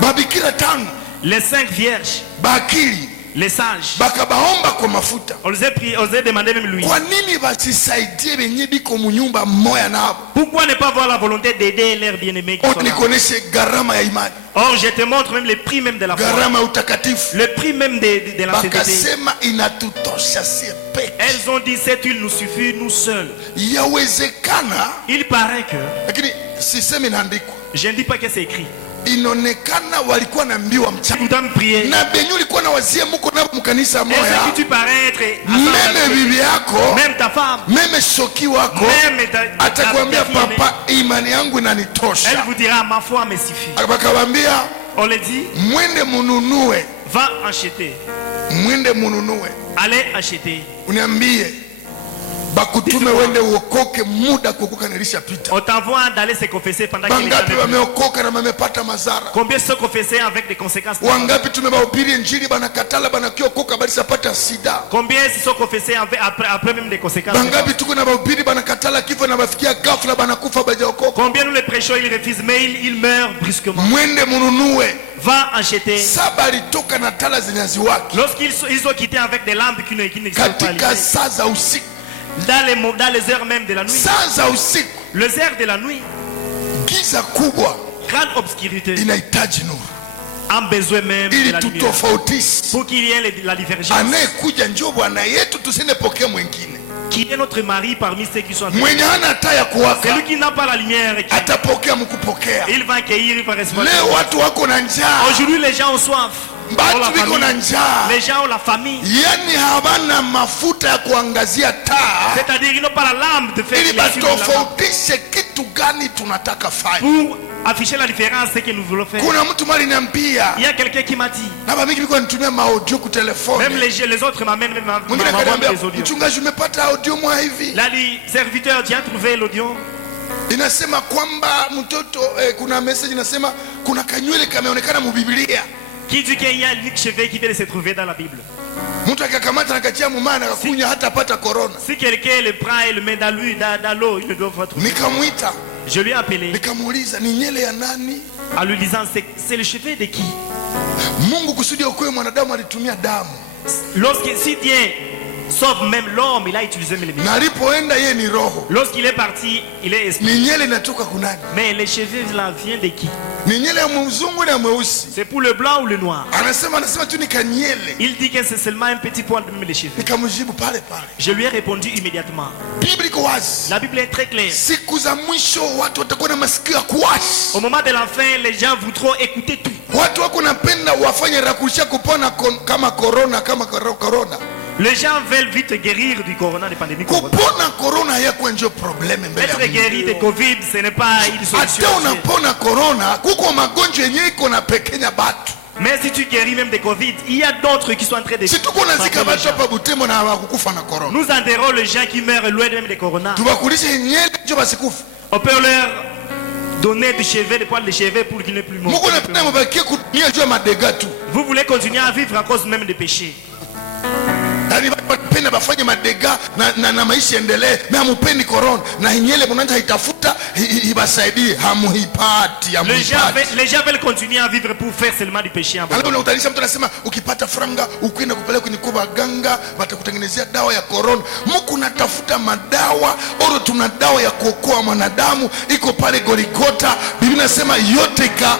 Babikira tano. Les 5 vierges. Bakili. Les sages. Bakabaomba kwa mafuta. On les a demandé même lui. Kwa nini basisaidie benye biko munyumba moya nabo? Pourquoi ne pas avoir la volonté d'aider leurs bien-aimés qui sont là? Nikoneshe gharama ya imani. Or je te montre même les prix même de la foi. Gharama utakatifu. Le prix même de la sainteté. Bakasema inatutosha sie peke. Elles ont dit cette huile nous suffit nous seuls. Yawezekana. Il paraît que. Lakini sisemi inaandikwa. Je ne dis pas que c'est écrit. Inaonekana walikuwa na mbiwa mchana. Na benyu ulikuwa na wazia muko na mkanisa moya. Est-ce que tu parais être meme bibi yako, même ta femme, meme shoki wako, atakwambia papa imani yangu inanitosha. Elle vous dira ma foi me suffit. Akabambia on le dit, mwende mununue. Va acheter. Mwende mununue. Allez acheter. Uniambie bakutume wende uokoke muda kuokoka nilishapita. On t'envoie d'aller se confesser pendant que wangapi wameokoka na wamepata madhara? Combien se confesser avec des conséquences? Wangapi tumebahubiri injili banakatala banakiokoka bali sapata sida? Combien se sont confessés après même des conséquences? Wangapi tuko na bahubiri banakatala kifo na bafikia ghafla banakufa bajaokoka? Combien nous les prêchons ils refusent mais ils meurent brusquement? Mwende mununue. Va acheter. Saba alitoka na tala zinyaziwaki. Lorsqu'ils ont quitté avec des lampes qui n'existent pas. Katika saa za usiku. Dans les heures même de la nuit. Saa za usiku. Les heures de la nuit. Giza kubwa. Grande obscurité. Inahitaji nuru. A besoin même de la lumière. Pour qu'il y ait la divergence. Anayekuja njoo bwana yetu tusinepokee mwingine. Qui est notre mari parmi ceux qui sont mwenye hana taa ya kuwaka. Celui qui n'a pas la lumière atapokea mkupokea. Il va accueillir, il va recevoir. Leo watu wako na njaa. Aujourd'hui les gens ont soif. Les gens ont la famille. Yani habana mafuta ya kuangazia taa. C'est-à-dire ils n'ont pas la lampe de faire ili batofautishe kitu gani tunataka fanya. Pour afficher la différence ce que nous voulons faire. Kuna mtu mali niambia. Il y a quelqu'un qui m'a dit. Na ba mingi biko nitumia audio ku telefone. Même les autres m'amènent même des audios. Mchungaji umepata audio mwa hivi. Là les serviteurs tu as trouvé l'audio. Inasema kwamba mtoto kuna message inasema kuna kanywele kameonekana mu Biblia. Qui dit qu'il y a un cheveu qui vient de se trouver dans la Bible. Mtu akakamata na kachia mumana akakunya hata pata corona. Si quelqu'un le prend et le met dans lui dans l'eau, il ne doit pas trouver. Nikamuita. Je lui ai appelé. Nikamuuliza ni nyele ya nani? En lui disant c'est le cheveu de qui? Mungu kusudi okoe mwanadamu alitumia damu. Lorsque si Dieu Sauf même l'homme, il a utilisé les Na alipoenda yeye ni roho. Lorsqu'il est parti, il est esprit. Ni nyele inatoka kunani? Mais les cheveux là viennent de qui? Ni nyele ya mzungu na mweusi. C'est pour le blanc ou le noir? Anasema tu ni kanyele. Il dit que c'est seulement un petit poil de même les cheveux. Nikamjibu pale pale. Je lui ai répondu immédiatement. Biblia iko wazi. La Bible est très claire. Siku za mwisho watu watakuwa na masikio ya kuwashi. Au moment de la fin, les gens voudront écouter tout. Watu wako napenda wafanye rakusha kupona kama corona kama corona. Les gens veulent vite guérir du corona, des pandémies. Kupona corona yako ndio problème mbele. Être guéri de Covid, ce n'est pas une solution. Hata unapona corona, kuko magonjwa yenyewe iko na pekenya batu. Mais si tu guéris même de Covid, il y a d'autres qui sont en train de... Si tuko nazika batu hapa Butembo na hawakukufa na corona. Nous enterrons les gens qui meurent loin même de corona. Tubakulishe nyele ndio basikufa. On peut leur donner du cheveux, des poils de cheveux pour qu'ils ne plus morts. Vous voulez continuer à vivre à cause même des péchés. Penda bafanye madega na maisha endelee na mupendi corona na nyele mnaanza itafuta ibasaidie hamuhipati. Les gens veulent continuer à vivre pour faire seulement du péché. Alafu unakutanisha mtu anasema ukipata franga ukienda kupeleka kwenye kuba ganga watakutengenezea dawa ya corona. Mko natafuta madawa oro, tuna dawa ya kuokoa mwanadamu iko pale Golgotha. Biblia inasema yote ka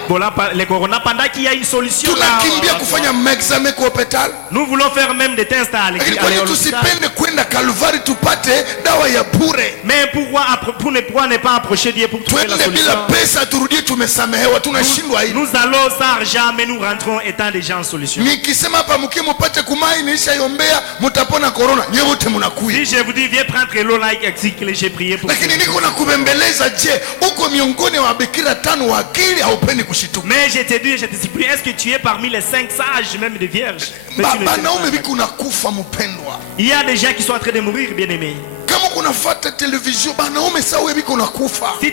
le corona pendant qu'il y a une solution. Tunakimbia kufanya examen kwa hospital. Nous voulons faire même des tests à l'hôpital. Tusipende kwenda Kalvari tupate dawa ya bure. Mais pourquoi ne pas approcher Dieu pour trouver la solution? Bila pesa turudie tumesamehewa, tunashindwa hivi. Nous allons sans argent mais nous rentrons étant des gens en solution. Nikisema hapa mkimupate kumai nilishaiombea mtapona corona, nyewe wote mnakuja. Si je vous dis viens prendre l'eau like que j'ai prié pour. Lakini niko na kubembeleza, je, uko miongoni wa bikira tano wa akili haupendi kushituka? Mais je te dis, je te supplie, est-ce que tu es parmi les 5 sages même des vierges? Banaume biko nakufa mpendwa. Il y a des gens qui sont en train de mourir, bien-aimés. Kama kunafuata television banaume sawa biko nakufa. Si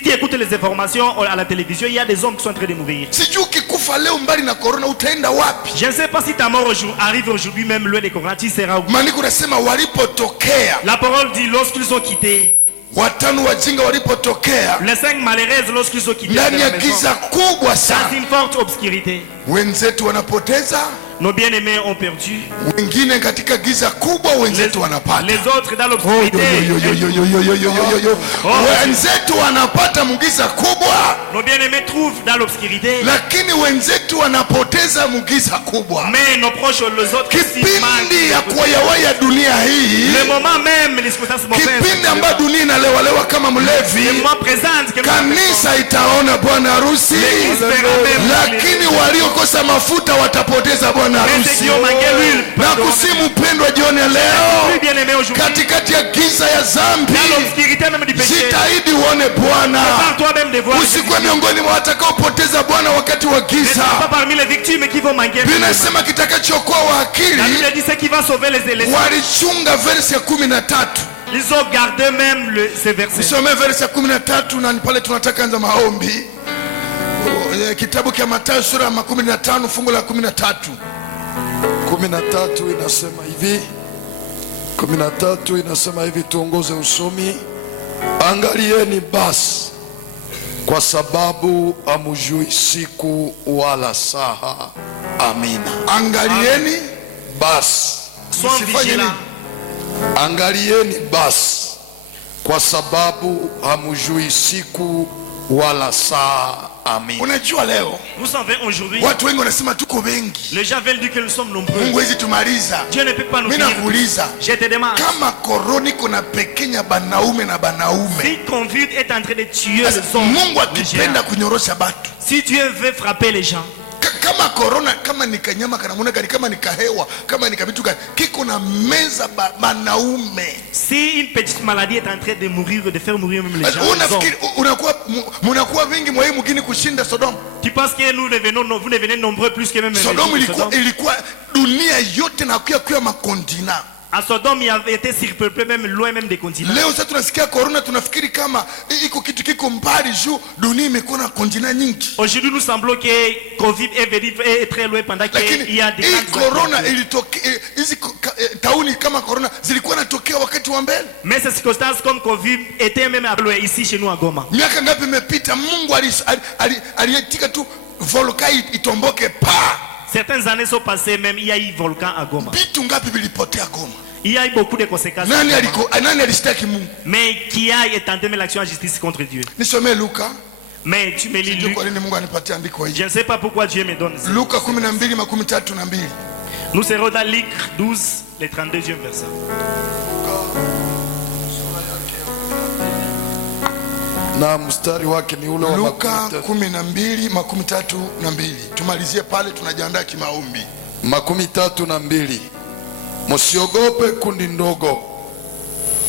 tu écoutes les informations à la télévision, il y a des hommes qui sont en train de mourir. Sijui ukikufa leo mbali na corona utaenda wapi? Je ne sais pas si ta mort arrive aujourd'hui même loin de corona, tu seras où? Maandiko nasema walipotokea. La parole dit lorsqu'ils ont quitté. Watano wajinga walipotokea. Les 5 malheureuses lorsqu'ils ont quitté. Ndani ya giza kubwa sana. Dans une forte obscurité. Wenzetu wanapoteza. Nos bien-aimés ont perdu. Wengine katika giza kubwa wenzetu wanapata. Les autres dans l'obscurité. Wenzetu wanapata mugiza kubwa. Nos bien-aimés trouvent dans l'obscurité. Lakini wenzetu wanapoteza mugiza kubwa. Mais nos proches les autres kipindi ya kuwayawaya dunia hii. Le moment même les circonstances mauvaises. Kipindi ambapo dunia inalewa kama mlevi. Le moment présent que kanisa itaona bwana harusi. Lakini waliokosa mafuta watapoteza bwana harusi. Na kusimu pendwa jioni leo katikati ya giza ya dhambi, jitahidi uone Bwana. Usikuwe miongoni mwa watakaopoteza Bwana wakati wa giza. Binasema kitakachokoa wa akili walichunga verse ya 13. Ils ont gardé même ces versets. Nisome verse ya 13 na pale tunataka anza maombi. Kitabu cha Mathayo sura ya 15 fungu la 13. 13 inasema hivi. 13 inasema hivi, tuongoze usomi. Angalieni basi, kwa sababu hamjui siku wala saa. Amina. Angalieni basi. Angalieni basi, kwa sababu hamjui siku wala saa. Amen. Unajua leo vous savez aujourd'hui watu wengi wanasema tuko wengi. Les gens veulent dire que nous sommes nombreux. Mungu hawezi tumaliza. Dieu ne peut pas nous finir. Mimi nakuuliza, je te demande, kama koroni kuna pekenya banaume na banaume, si Covid est en train de tuer les hommes, Mungu akipenda kunyorosha batu, si Dieu veut frapper les gens, kama corona, kama ni kanyama kanamuna gani, kama ni kahewa, kama ni kabitu gani, kiko na meza banaume. Si une petite maladie est en train de mourir, de faire mourir même les gens, unakuwa vingi mwa hii mgini kushinda Sodoma. Tu penses que nous devenez nombreux plus que même Sodoma ilikuwa dunia yote na kuya makondina. À Sodome, il avait été surpeuplé même loin même des continents. Leo sasa tunasikia corona tunafikiri kama iko kitu kiko mbali juu dunia imekuwa na kontina nyingi. Aujourd'hui nous semblons que Covid est très loin pendant qu'il y a des corona ilitokea hizi tauni kama corona zilikuwa natokea wakati wa mbele. Mais ces circonstances comme Covid étaient même loin ici chez nous à Goma. Miaka ngapi imepita, Mungu aliyetika tu volcano itomboke pa. Certaines années sont passées, même il y a eu volcan à Goma. Vitu ngapi vilipotea Goma? Il y a eu beaucoup de conséquences. Nani alishtaki Mungu? Mais qui a tenté l'action en justice contre Dieu. Nisomee Luka. Mais tu me lis Luc. Kwa nini Mungu anipatia andiko hili? Je ne sais pas pourquoi Dieu me donne ça. Luka 12:32. Nous serons dans Luc 12, le 32e verset. Na mstari wake ni ule wa Luka 12:32. Tumalizie pale, tunajiandaa kimaombi. 32. Msiogope kundi ndogo,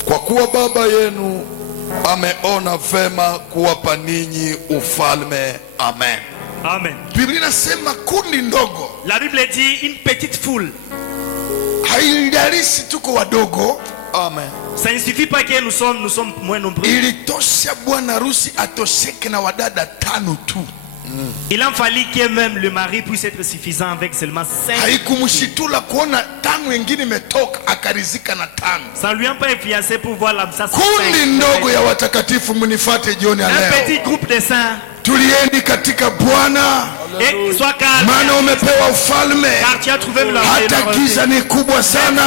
kwa kuwa Baba yenu ameona vema kuwapa ninyi ufalme. Amen. Amen. Biblia inasema kundi ndogo. La Bible dit une petite foule. Haijalishi tuko wadogo. Amen. Ça ne suffit pas que nous sommes moins nombreux. Ilitosha bwana harusi atosheke na wadada 5 tu. Il en fallait que même le mari puisse être suffisant avec seulement 5. Haikumshitula kuona 5 wengine imetoka akarizika na 5. Ça lui a pas influencé pour voir l'absence. Kundi ndogo ya watakatifu mnifuate jioni ya Un leo. petit groupe de saints. Tulieni katika Bwana, Et sois calme. maana umepewa ufalme. Car tu as trouvé la Hata giza ni kubwa sana,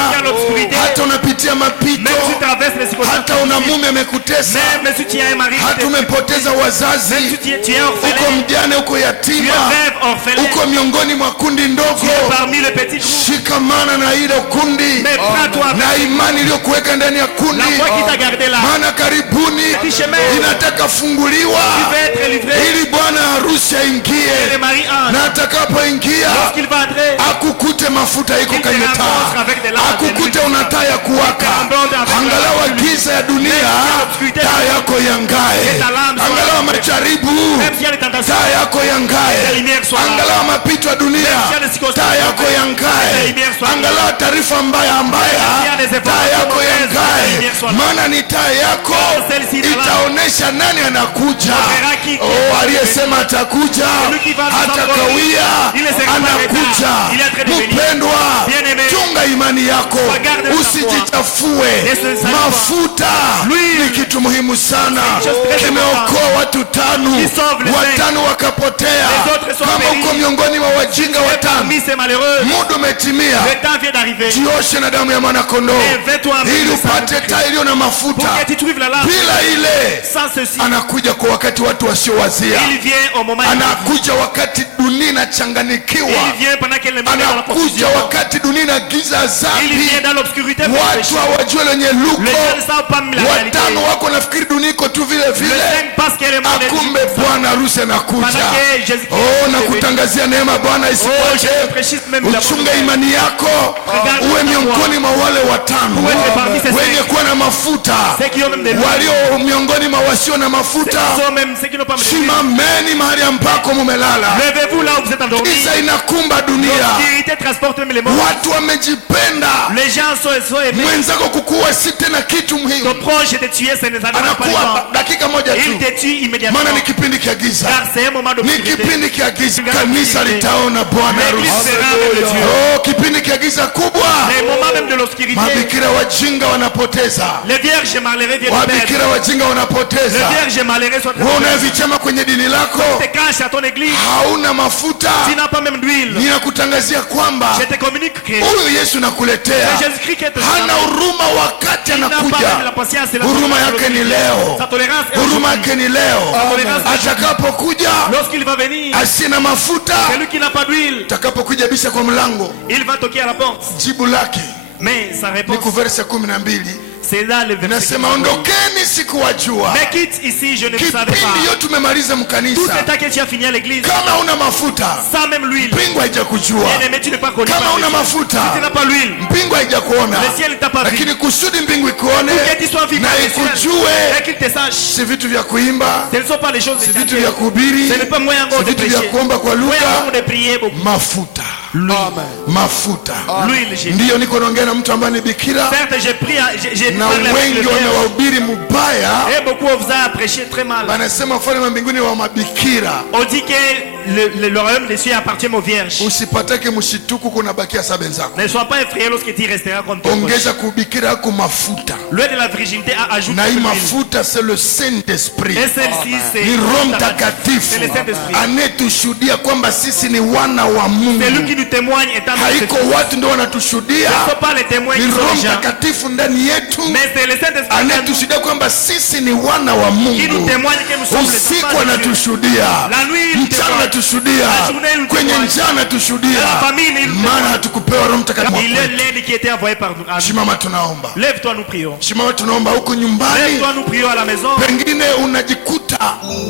hata unapitia mapito, Même si tu traverses les circonstances, hata una mume amekutesa, même si tu as un mari, hata umepoteza même si wazazi, tu es uko orphelin, mjane, uko tu es yatima, veuve, orphelin, uko miongoni mwa kundi ndogo, tu es parmi les petits groupes. shikamana na hilo kundi Mais prends-toi na imani iliyokuweka ndani ya la kundi, foi qui t'a gardé là. maana karibuni Petit chemin. inataka funguliwa Tu vas être livré. ili bwana harusi Et le aingie, mari entre. na atakapoingia Lorsqu'il va entrer, akukute mafuta iko Il te kwenye rencontre taa, avec des lampes akukute de una taa ya kuwaka, Il te rencontre avec angalau la giza ya dunia l'obscurité taa yako yangae, Et ta lampe soit angalau allumée. majaribu même s'il y a des tentations, taa yako Que la yangae, lumière soit là. angalau mapito ya dunia Même s'il y a des circonstances, taa yako Que la yangae, lumière soit là. angalau taarifa mbaya Même s'il y a mbaya des taa informations yako mauvaises, que la yangae, lumière soit là. maana ni taa yako Car celle-ci est là. itaonesha nani anakuja. Montrera qui- Oh, aliyesema atakuja Celui qui va nous hatakawia, Il ne sera pas anakuja. retard. Il est en train de venir. Mpendwa, Bien-aimé. chunga imani yako, Regarde ta usijichafue. Yesu ni sawa. Mafuta L'huile. ni kitu muhimu sana, C'est une chose très kimeokoa watu 5, Qui sauve les 5 wakapotea. Les autres sont Kama péris. uko miongoni mwa wajinga Et 5, parmi ces malheureux, muda umetimia, le temps vient d'arriver. jioshe na damu ya mwanakondoo Et vais-toi avec ili le sang de upate Christ. taa iliyo na Pour mafuta. que tu trouves la lampe. Bila ile Sans ceci, anakuja kwa wakati watu wasiowazia, il vient au moment où anakuja wakati dunia inachanganikiwa, il vient pendant qu'elle est dans la anakuja confusion. wakati dunia ina giza Il zambi, vient dans l'obscurité pour watu pécher. hawajue lenye Les luko, gens ne savent pas la réalité. 5 wako nafikiri dunia iko tu vile Le vile, 5 parce qu'elle est morte. akumbe bwana harusi anakuja. Pendant que Jésus-Christ Oh, na est venu. kutangazia neema Bwana Oh, isikuache. je te précise même la Uchunge bonne imani yako, Regarde uwe ta miongoni mwa wale 5 Uwe parmi ces wenye cinq. kuwa na mafuta, Ceux qui ont même des walio miongoni mwa wasio na Ceux mafuta. qui sont même ceux qui n'ont pas même Simameni mahali ambako mumelala, Levez-vous là où vous êtes endormis. giza inakumba dunia, L'obscurité transporte même les morts. watu wamejipenda, Les gens sont aimés. mwenzako kukuwa si tena kitu Ton muhimu, proche te tuer, ce n'est pas anakuwa dakika moja Il tu, te tue immédiatement. maana ni kipindi kia giza, Car c'est un moment ni d'obscurité. kipindi kia giza. Kanisa litaona bwana L'église harusi. sera avec le Dieu. Oh, kipindi kia giza kubwa, Les moments même de l'obscurité. mabikira wajinga wanapoteza, Les vierges malheureux viennent perdre. wabikira wajinga Les wanapoteza. vierges malheureux sont Wewe unayevichama kwenye dini lako, te caches à ton église. hauna mafuta, Tu n'as pas même d'huile. ninakutangazia kwamba Je te communique que huyu Yesu nakuletea c'est Jésus-Christ qui te hana huruma wakati Il n'a pas même la anakuja. patience et la Huruma tolérance. yake ni leo, Sa tolérance est huruma aujourd'hui. yake ni leo. Atakapokuja Lorsqu'il va venir, asiye na mafuta, celui qui n'a pas d'huile, atakapokuja bisha kwa mlango, il va toquer à la porte. jibu lake Mais sa ni réponse, kuverse 12 c'est là le verset. inasema, ondokeni sikuwajua. Mais quitte ici, je ne vous savais Kipindi pas. yote tumemaliza Tout mkanisa, le temps que tu as fini à l'église, kama una mafuta sans même l'huile, mbingu haijakujua, bien-aimé, tu n'es pas connu kama par una les cieux. mafuta Si tu n'as pas l'huile, mbingu haijakuona, le ciel ne t'a pas vu. lakini kusudi mbingu ikuone Que tu sois vivant na dans le ciel, ikujue, et qu'il te sache. si vitu vya kuimba, Ce ne sont pas les choses si de vitu vya kuhubiri, Ce n'est pas moyen si encore de vitu vya prêcher. kuomba kwa Moyen lugha, encore de prier beaucoup. mafuta. Mafuta. L'huile, j'ai Ndiyo niko naongea na mtu ambaye ni bikira, Certes, j'ai pris, j'ai na parlé avec le wengi Père. wamewahubiri mubaya, Et beaucoup vous a prêché très mal. wanasema ufalme wa mbinguni wa mabikira. On dit que le royaume des cieux appartient aux vierges. Usipatake mshituku, kuna bakia saba wenzako. Ne sois pas effrayé lorsque tu resteras contre ton proche. Ongeza kubikira yako mafuta, L'huile de la virginité a ajouté na hii l'huile. mafuta c'est le Saint-Esprit, Et celle-ci, ni Roho c'est Mtakatifu le Saint-Esprit. anayetushuhudia kwamba sisi ni wana wa Mungu. C'est lui qui nous témoigne étant dans haiko watu ndio wanatushuhudia, ce ne sont pas les témoins ni qui sont Roho les gens, Mtakatifu ndani yetu mais c'est le Saint-Esprit anayetushuhudia kwamba sisi ni wana wa qui nous Mungu. témoigne que nous sommes les Usiku enfants de Dieu. anatushuhudia, La nuit il mchana témoigne, anatushuhudia, la journée il kwenye témoigne, njaa antushuhudia, la famille il maana témoigne. hatukupewa Roho Mtakatifu. Il est l'aide qui était envoyé par nous. Amen. Simama tunaomba, Lève-toi, nous prions. simama tunaomba. Huko nyumbani Lève-toi, nous prions à la maison. pengine unajikuta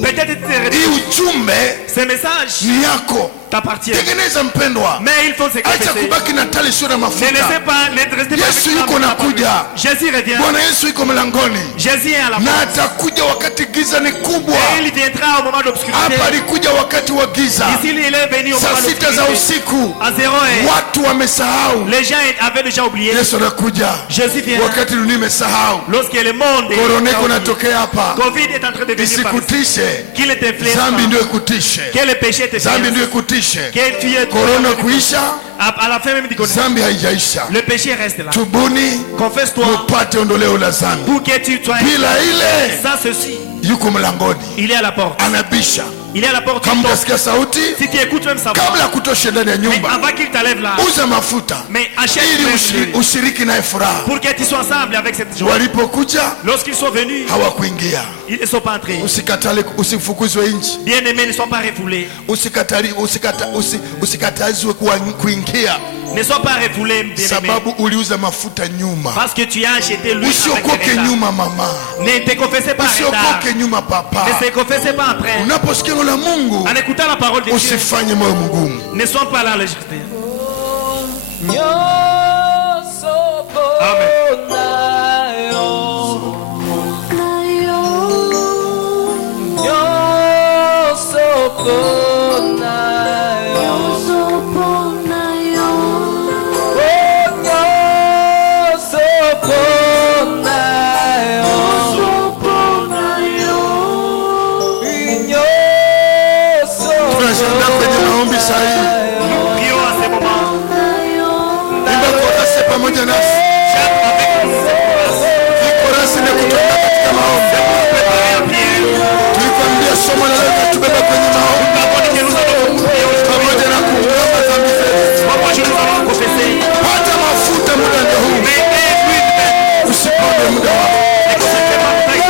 Peut-être hii ujumbe ce message ni yako. t'appartient. Tengeneza mpendwa, Mais il faut se acha confesser. kubaki na tale sio na Ne laissez mafuta. pas, ne restez pas Yesu avec yuko la nakuja. Jésus revient. Bwana Yesu yuko mlangoni Jésus est à la na porte. atakuja wakati giza ni kubwa. Et il viendra au moment d'obscurité. Hapa alikuja wakati wa giza, Ici, il est venu au moment saa sita za d'obscurité. usiku, À 0 heure. watu wamesahau. Les gens avaient déjà oublié. Yesu anakuja Jésus vient. wakati dunia imesahau. Lorsque le monde Korona iko est natokea hapa, Covid est en train de venir par ici. isikutishe. Qu'il te influence Zambi pas. ndio ikutishe, Que le péché te zambi influence. ndio ikutishe. Que tu es Korona kuisha, à la fin même du Covid. zambi haijaisha. Le péché reste là. Tubuni Confesse-toi mupate ondoleo la zambi. pour que tu sois. Bila ile Sans ceci, yuko mlangoni, il est à la porte. anabisha. Il est à la porte. Kama utasikia sauti, Si tu écoutes même sa voix, kabla ya kutosha ndani ya mais nyumba, avant qu'il t'enlève là, uza mafuta mais achète ili même ushiriki naye furaha. pour que tu sois ensemble avec cette joie. Walipokuja Lorsqu'ils sont venus, hawakuingia. ils ne sont pas entrés. Usikatale, usifukuzwe nchi, Bien-aimés, ne soient pas refoulés. usikatazwe kuingia Ne sois pas refoulés, bien-aimés. sababu uliuza mafuta nyuma. Parce que tu as acheté lui avec Usiokoke retard. nyuma mama, Ne te confessez pas en retard. usiokoke nyuma papa. Ne se confessez pas après. Unaposikia neno la Mungu En écoutant la parole de Dieu, usifanye moyo mgumu. ne sois pas là à la légèreté. Tunashangaa kwenye maombi sahihi. Prions à ce moment. Imba korasi pamoja nasi. Chante avec nous. Hii korasi ni kutoka katika maombi. Préparez à prier. Tulikwambia somo la leo linatubeba kwenye maombi La parole que nous allons prier aujourd'hui. pamoja na kuungama dhambi zetu. Pourquoi nous allons confesser. Pata mafuta muda ndio huu, Mais aie-lui, usiponde muda wako. ne confessez pas après.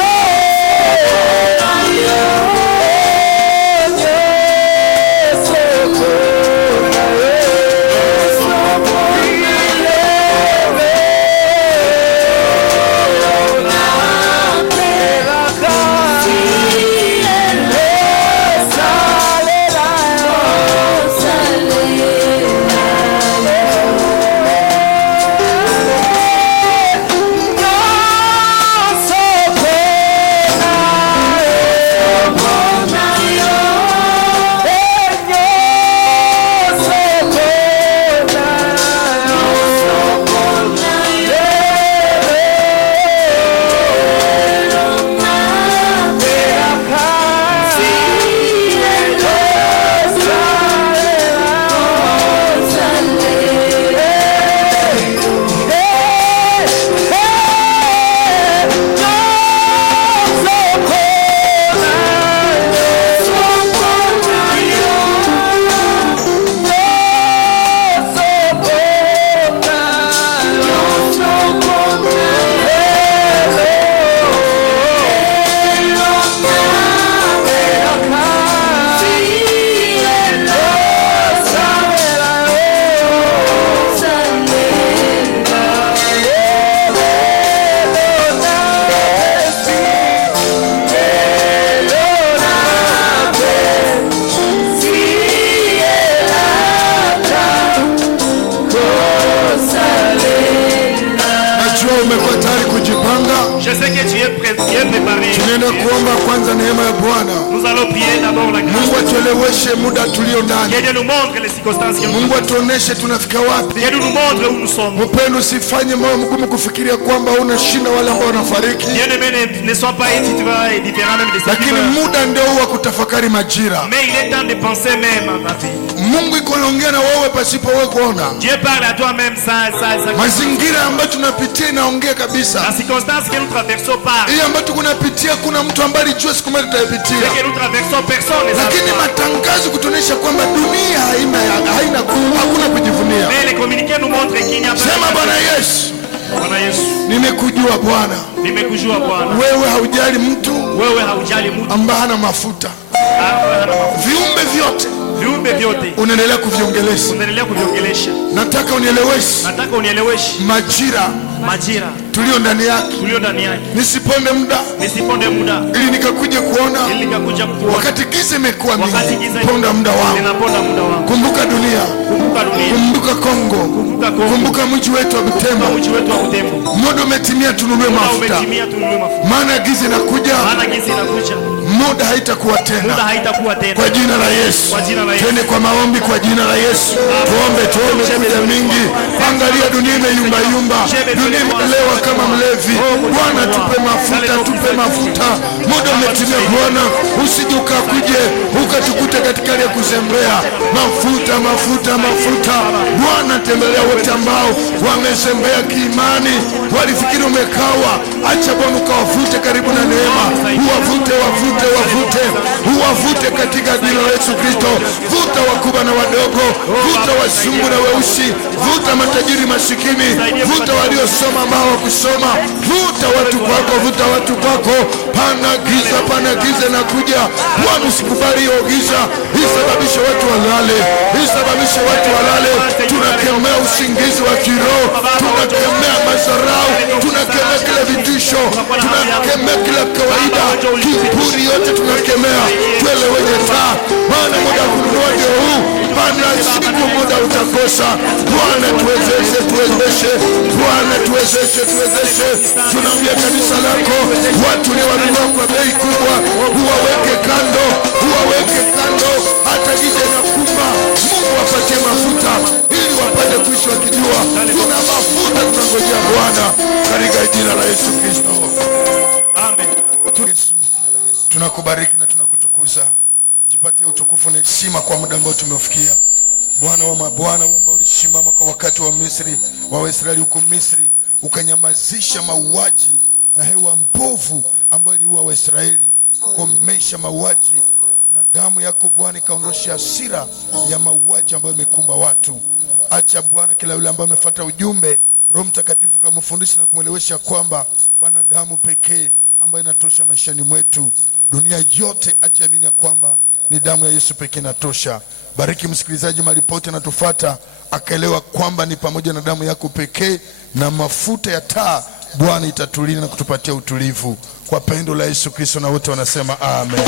Najua umekuwa tayari kujipanga. Je sais que tu es préparé. Tunaenda kuomba kwanza neema ya Bwana. Nous allons prier d'abord la grâce. Mungu atueleweshe muda tulio ndani. Que Dieu nous montre les circonstances qui nous Mungu atuoneshe tunafika wapi. Que Dieu nous montre où nous sommes. Mpendo, usifanye moyo mgumu kufikiria kwamba unashinda wale ambao wanafariki, Bien-aimé, ne sois pas indifférent et différent même de ceux qui lakini meurent. muda ndio huu wa kutafakari majira. Mais il est temps de penser même à ta vie. Mungu iko anaongea na wewe pasipo wewe kuona. Dieu parle à toi-même sans Mazingira ambayo tunapitia inaongea kabisa. la circonstance que nous traversons parle. Hii ambayo tunapitia kuna mtu ambaye alijua siku moja tutapitia. Ce que nous traversons personne ne Lakini sait. matangazo kutuonyesha kwamba dunia hakuna kujivunia. Mais les communiqués nous montrent qu'il n'y a pas. Sema Bwana Yesu, Bwana Yesu, nimekujua Bwana. nimekujua Bwana. Wewe haujali mtu Wewe haujali mtu. ambaye hana mafuta. Viumbe vyote Viumbe vyote unaendelea kuviongelesha. unaendelea kuviongelesha. Nataka unieleweshe Nataka unieleweshe majira majira tulio ndani yake. tulio ndani yake. Nisiponde muda Nisiponde muda ili nikakuja kuona ili nikakuja kuona. wakati giza imekuwa Wakati mingi. giza Ponda muda wangu. ninaponda muda wangu. Kumbuka dunia, Kumbuka dunia. kumbuka Kongo, Kumbuka Kongo. kumbuka mji wetu wa Butembo. Mji wetu wa Butembo. Muda umetimia, tununue Muda mafuta, umetimia, tununue mafuta. maana giza inakuja, Maana giza inakuja. muda haitakuwa Muda tena. haitakuwa tena. Kwa jina la Yesu, Kwa jina la Yesu. twende kwa maombi kwa jina la Yesu. Tuombe kuja mingi. Angalia dunia imeyumba yumba, dunia imelewa kama mlevi. Bwana tupe mafuta, tupe mafuta. Muda umetimia Bwana, usije ukakuje ukatukute katika hali ya kuzembea. Mafuta, mafuta, mafuta. Bwana tembelea wote ambao wamezembea kiimani, walifikiri umekawa. Acha Bwana ukawavute karibu na neema, uwavute, wavute, wavute, uwavute katika jina la Yesu Kristo. Vuta wakubwa na wadogo, vuta wazungu na weusi, vuta matajiri masikini, vuta waliosoma ambao wakusoma, vuta watu kwako, vuta watu kwako. Pana giza na kuja. Bwana usikubali hiyo giza isababishe watu walale, isababishe watu walale. Tunakemea usingizi wa kiroho, tunakemea madharau, tunakemea kila vitisho, tunakemea kila kawaida, kiburi yote tunakemea. Twele wenye taa, maana muda kununua ndio huu, maana siku muda utakosa. Bwana tuwezeshe, tuwezeshe, Bwana tuwezeshe, tuwezeshe. Tunaambia kanisa lako watu ni wanunua kwa bei kubwa, huwaweke kando, huwaweke kando, hata giza inakumba. Mungu wapatie mafuta ili wapate kuishi wakijua kuna mafuta. Tunangojea Bwana katika jina la Yesu Kristo. Amen. Yesu, tunakubariki na tunakutukuza. Jipatie utukufu na heshima kwa muda ambao tumefikia. Bwana wa mabwana, wewe ambao ulisimama kwa wakati wa Misri, wa Waisraeli huko Misri, ukanyamazisha mauaji na hewa mbovu ambayo iliua Waisraeli, komesha mauaji na damu yako Bwana ikaondosha hasira ya mauaji ambayo imekumba watu. Acha Bwana kila yule ambaye amefuata ujumbe, Roho Mtakatifu kamfundisha na kumwelewesha kwamba pana damu pekee ambayo inatosha maishani mwetu. Dunia yote acha amini ya kwamba ni damu ya Yesu pekee inatosha. Bariki msikilizaji mahali pote anatufuata, akaelewa kwamba ni pamoja na damu yako pekee na mafuta ya taa Bwana itatulinda na kutupatia utulivu, kwa pendo la Yesu Kristo, na wote wanasema amen.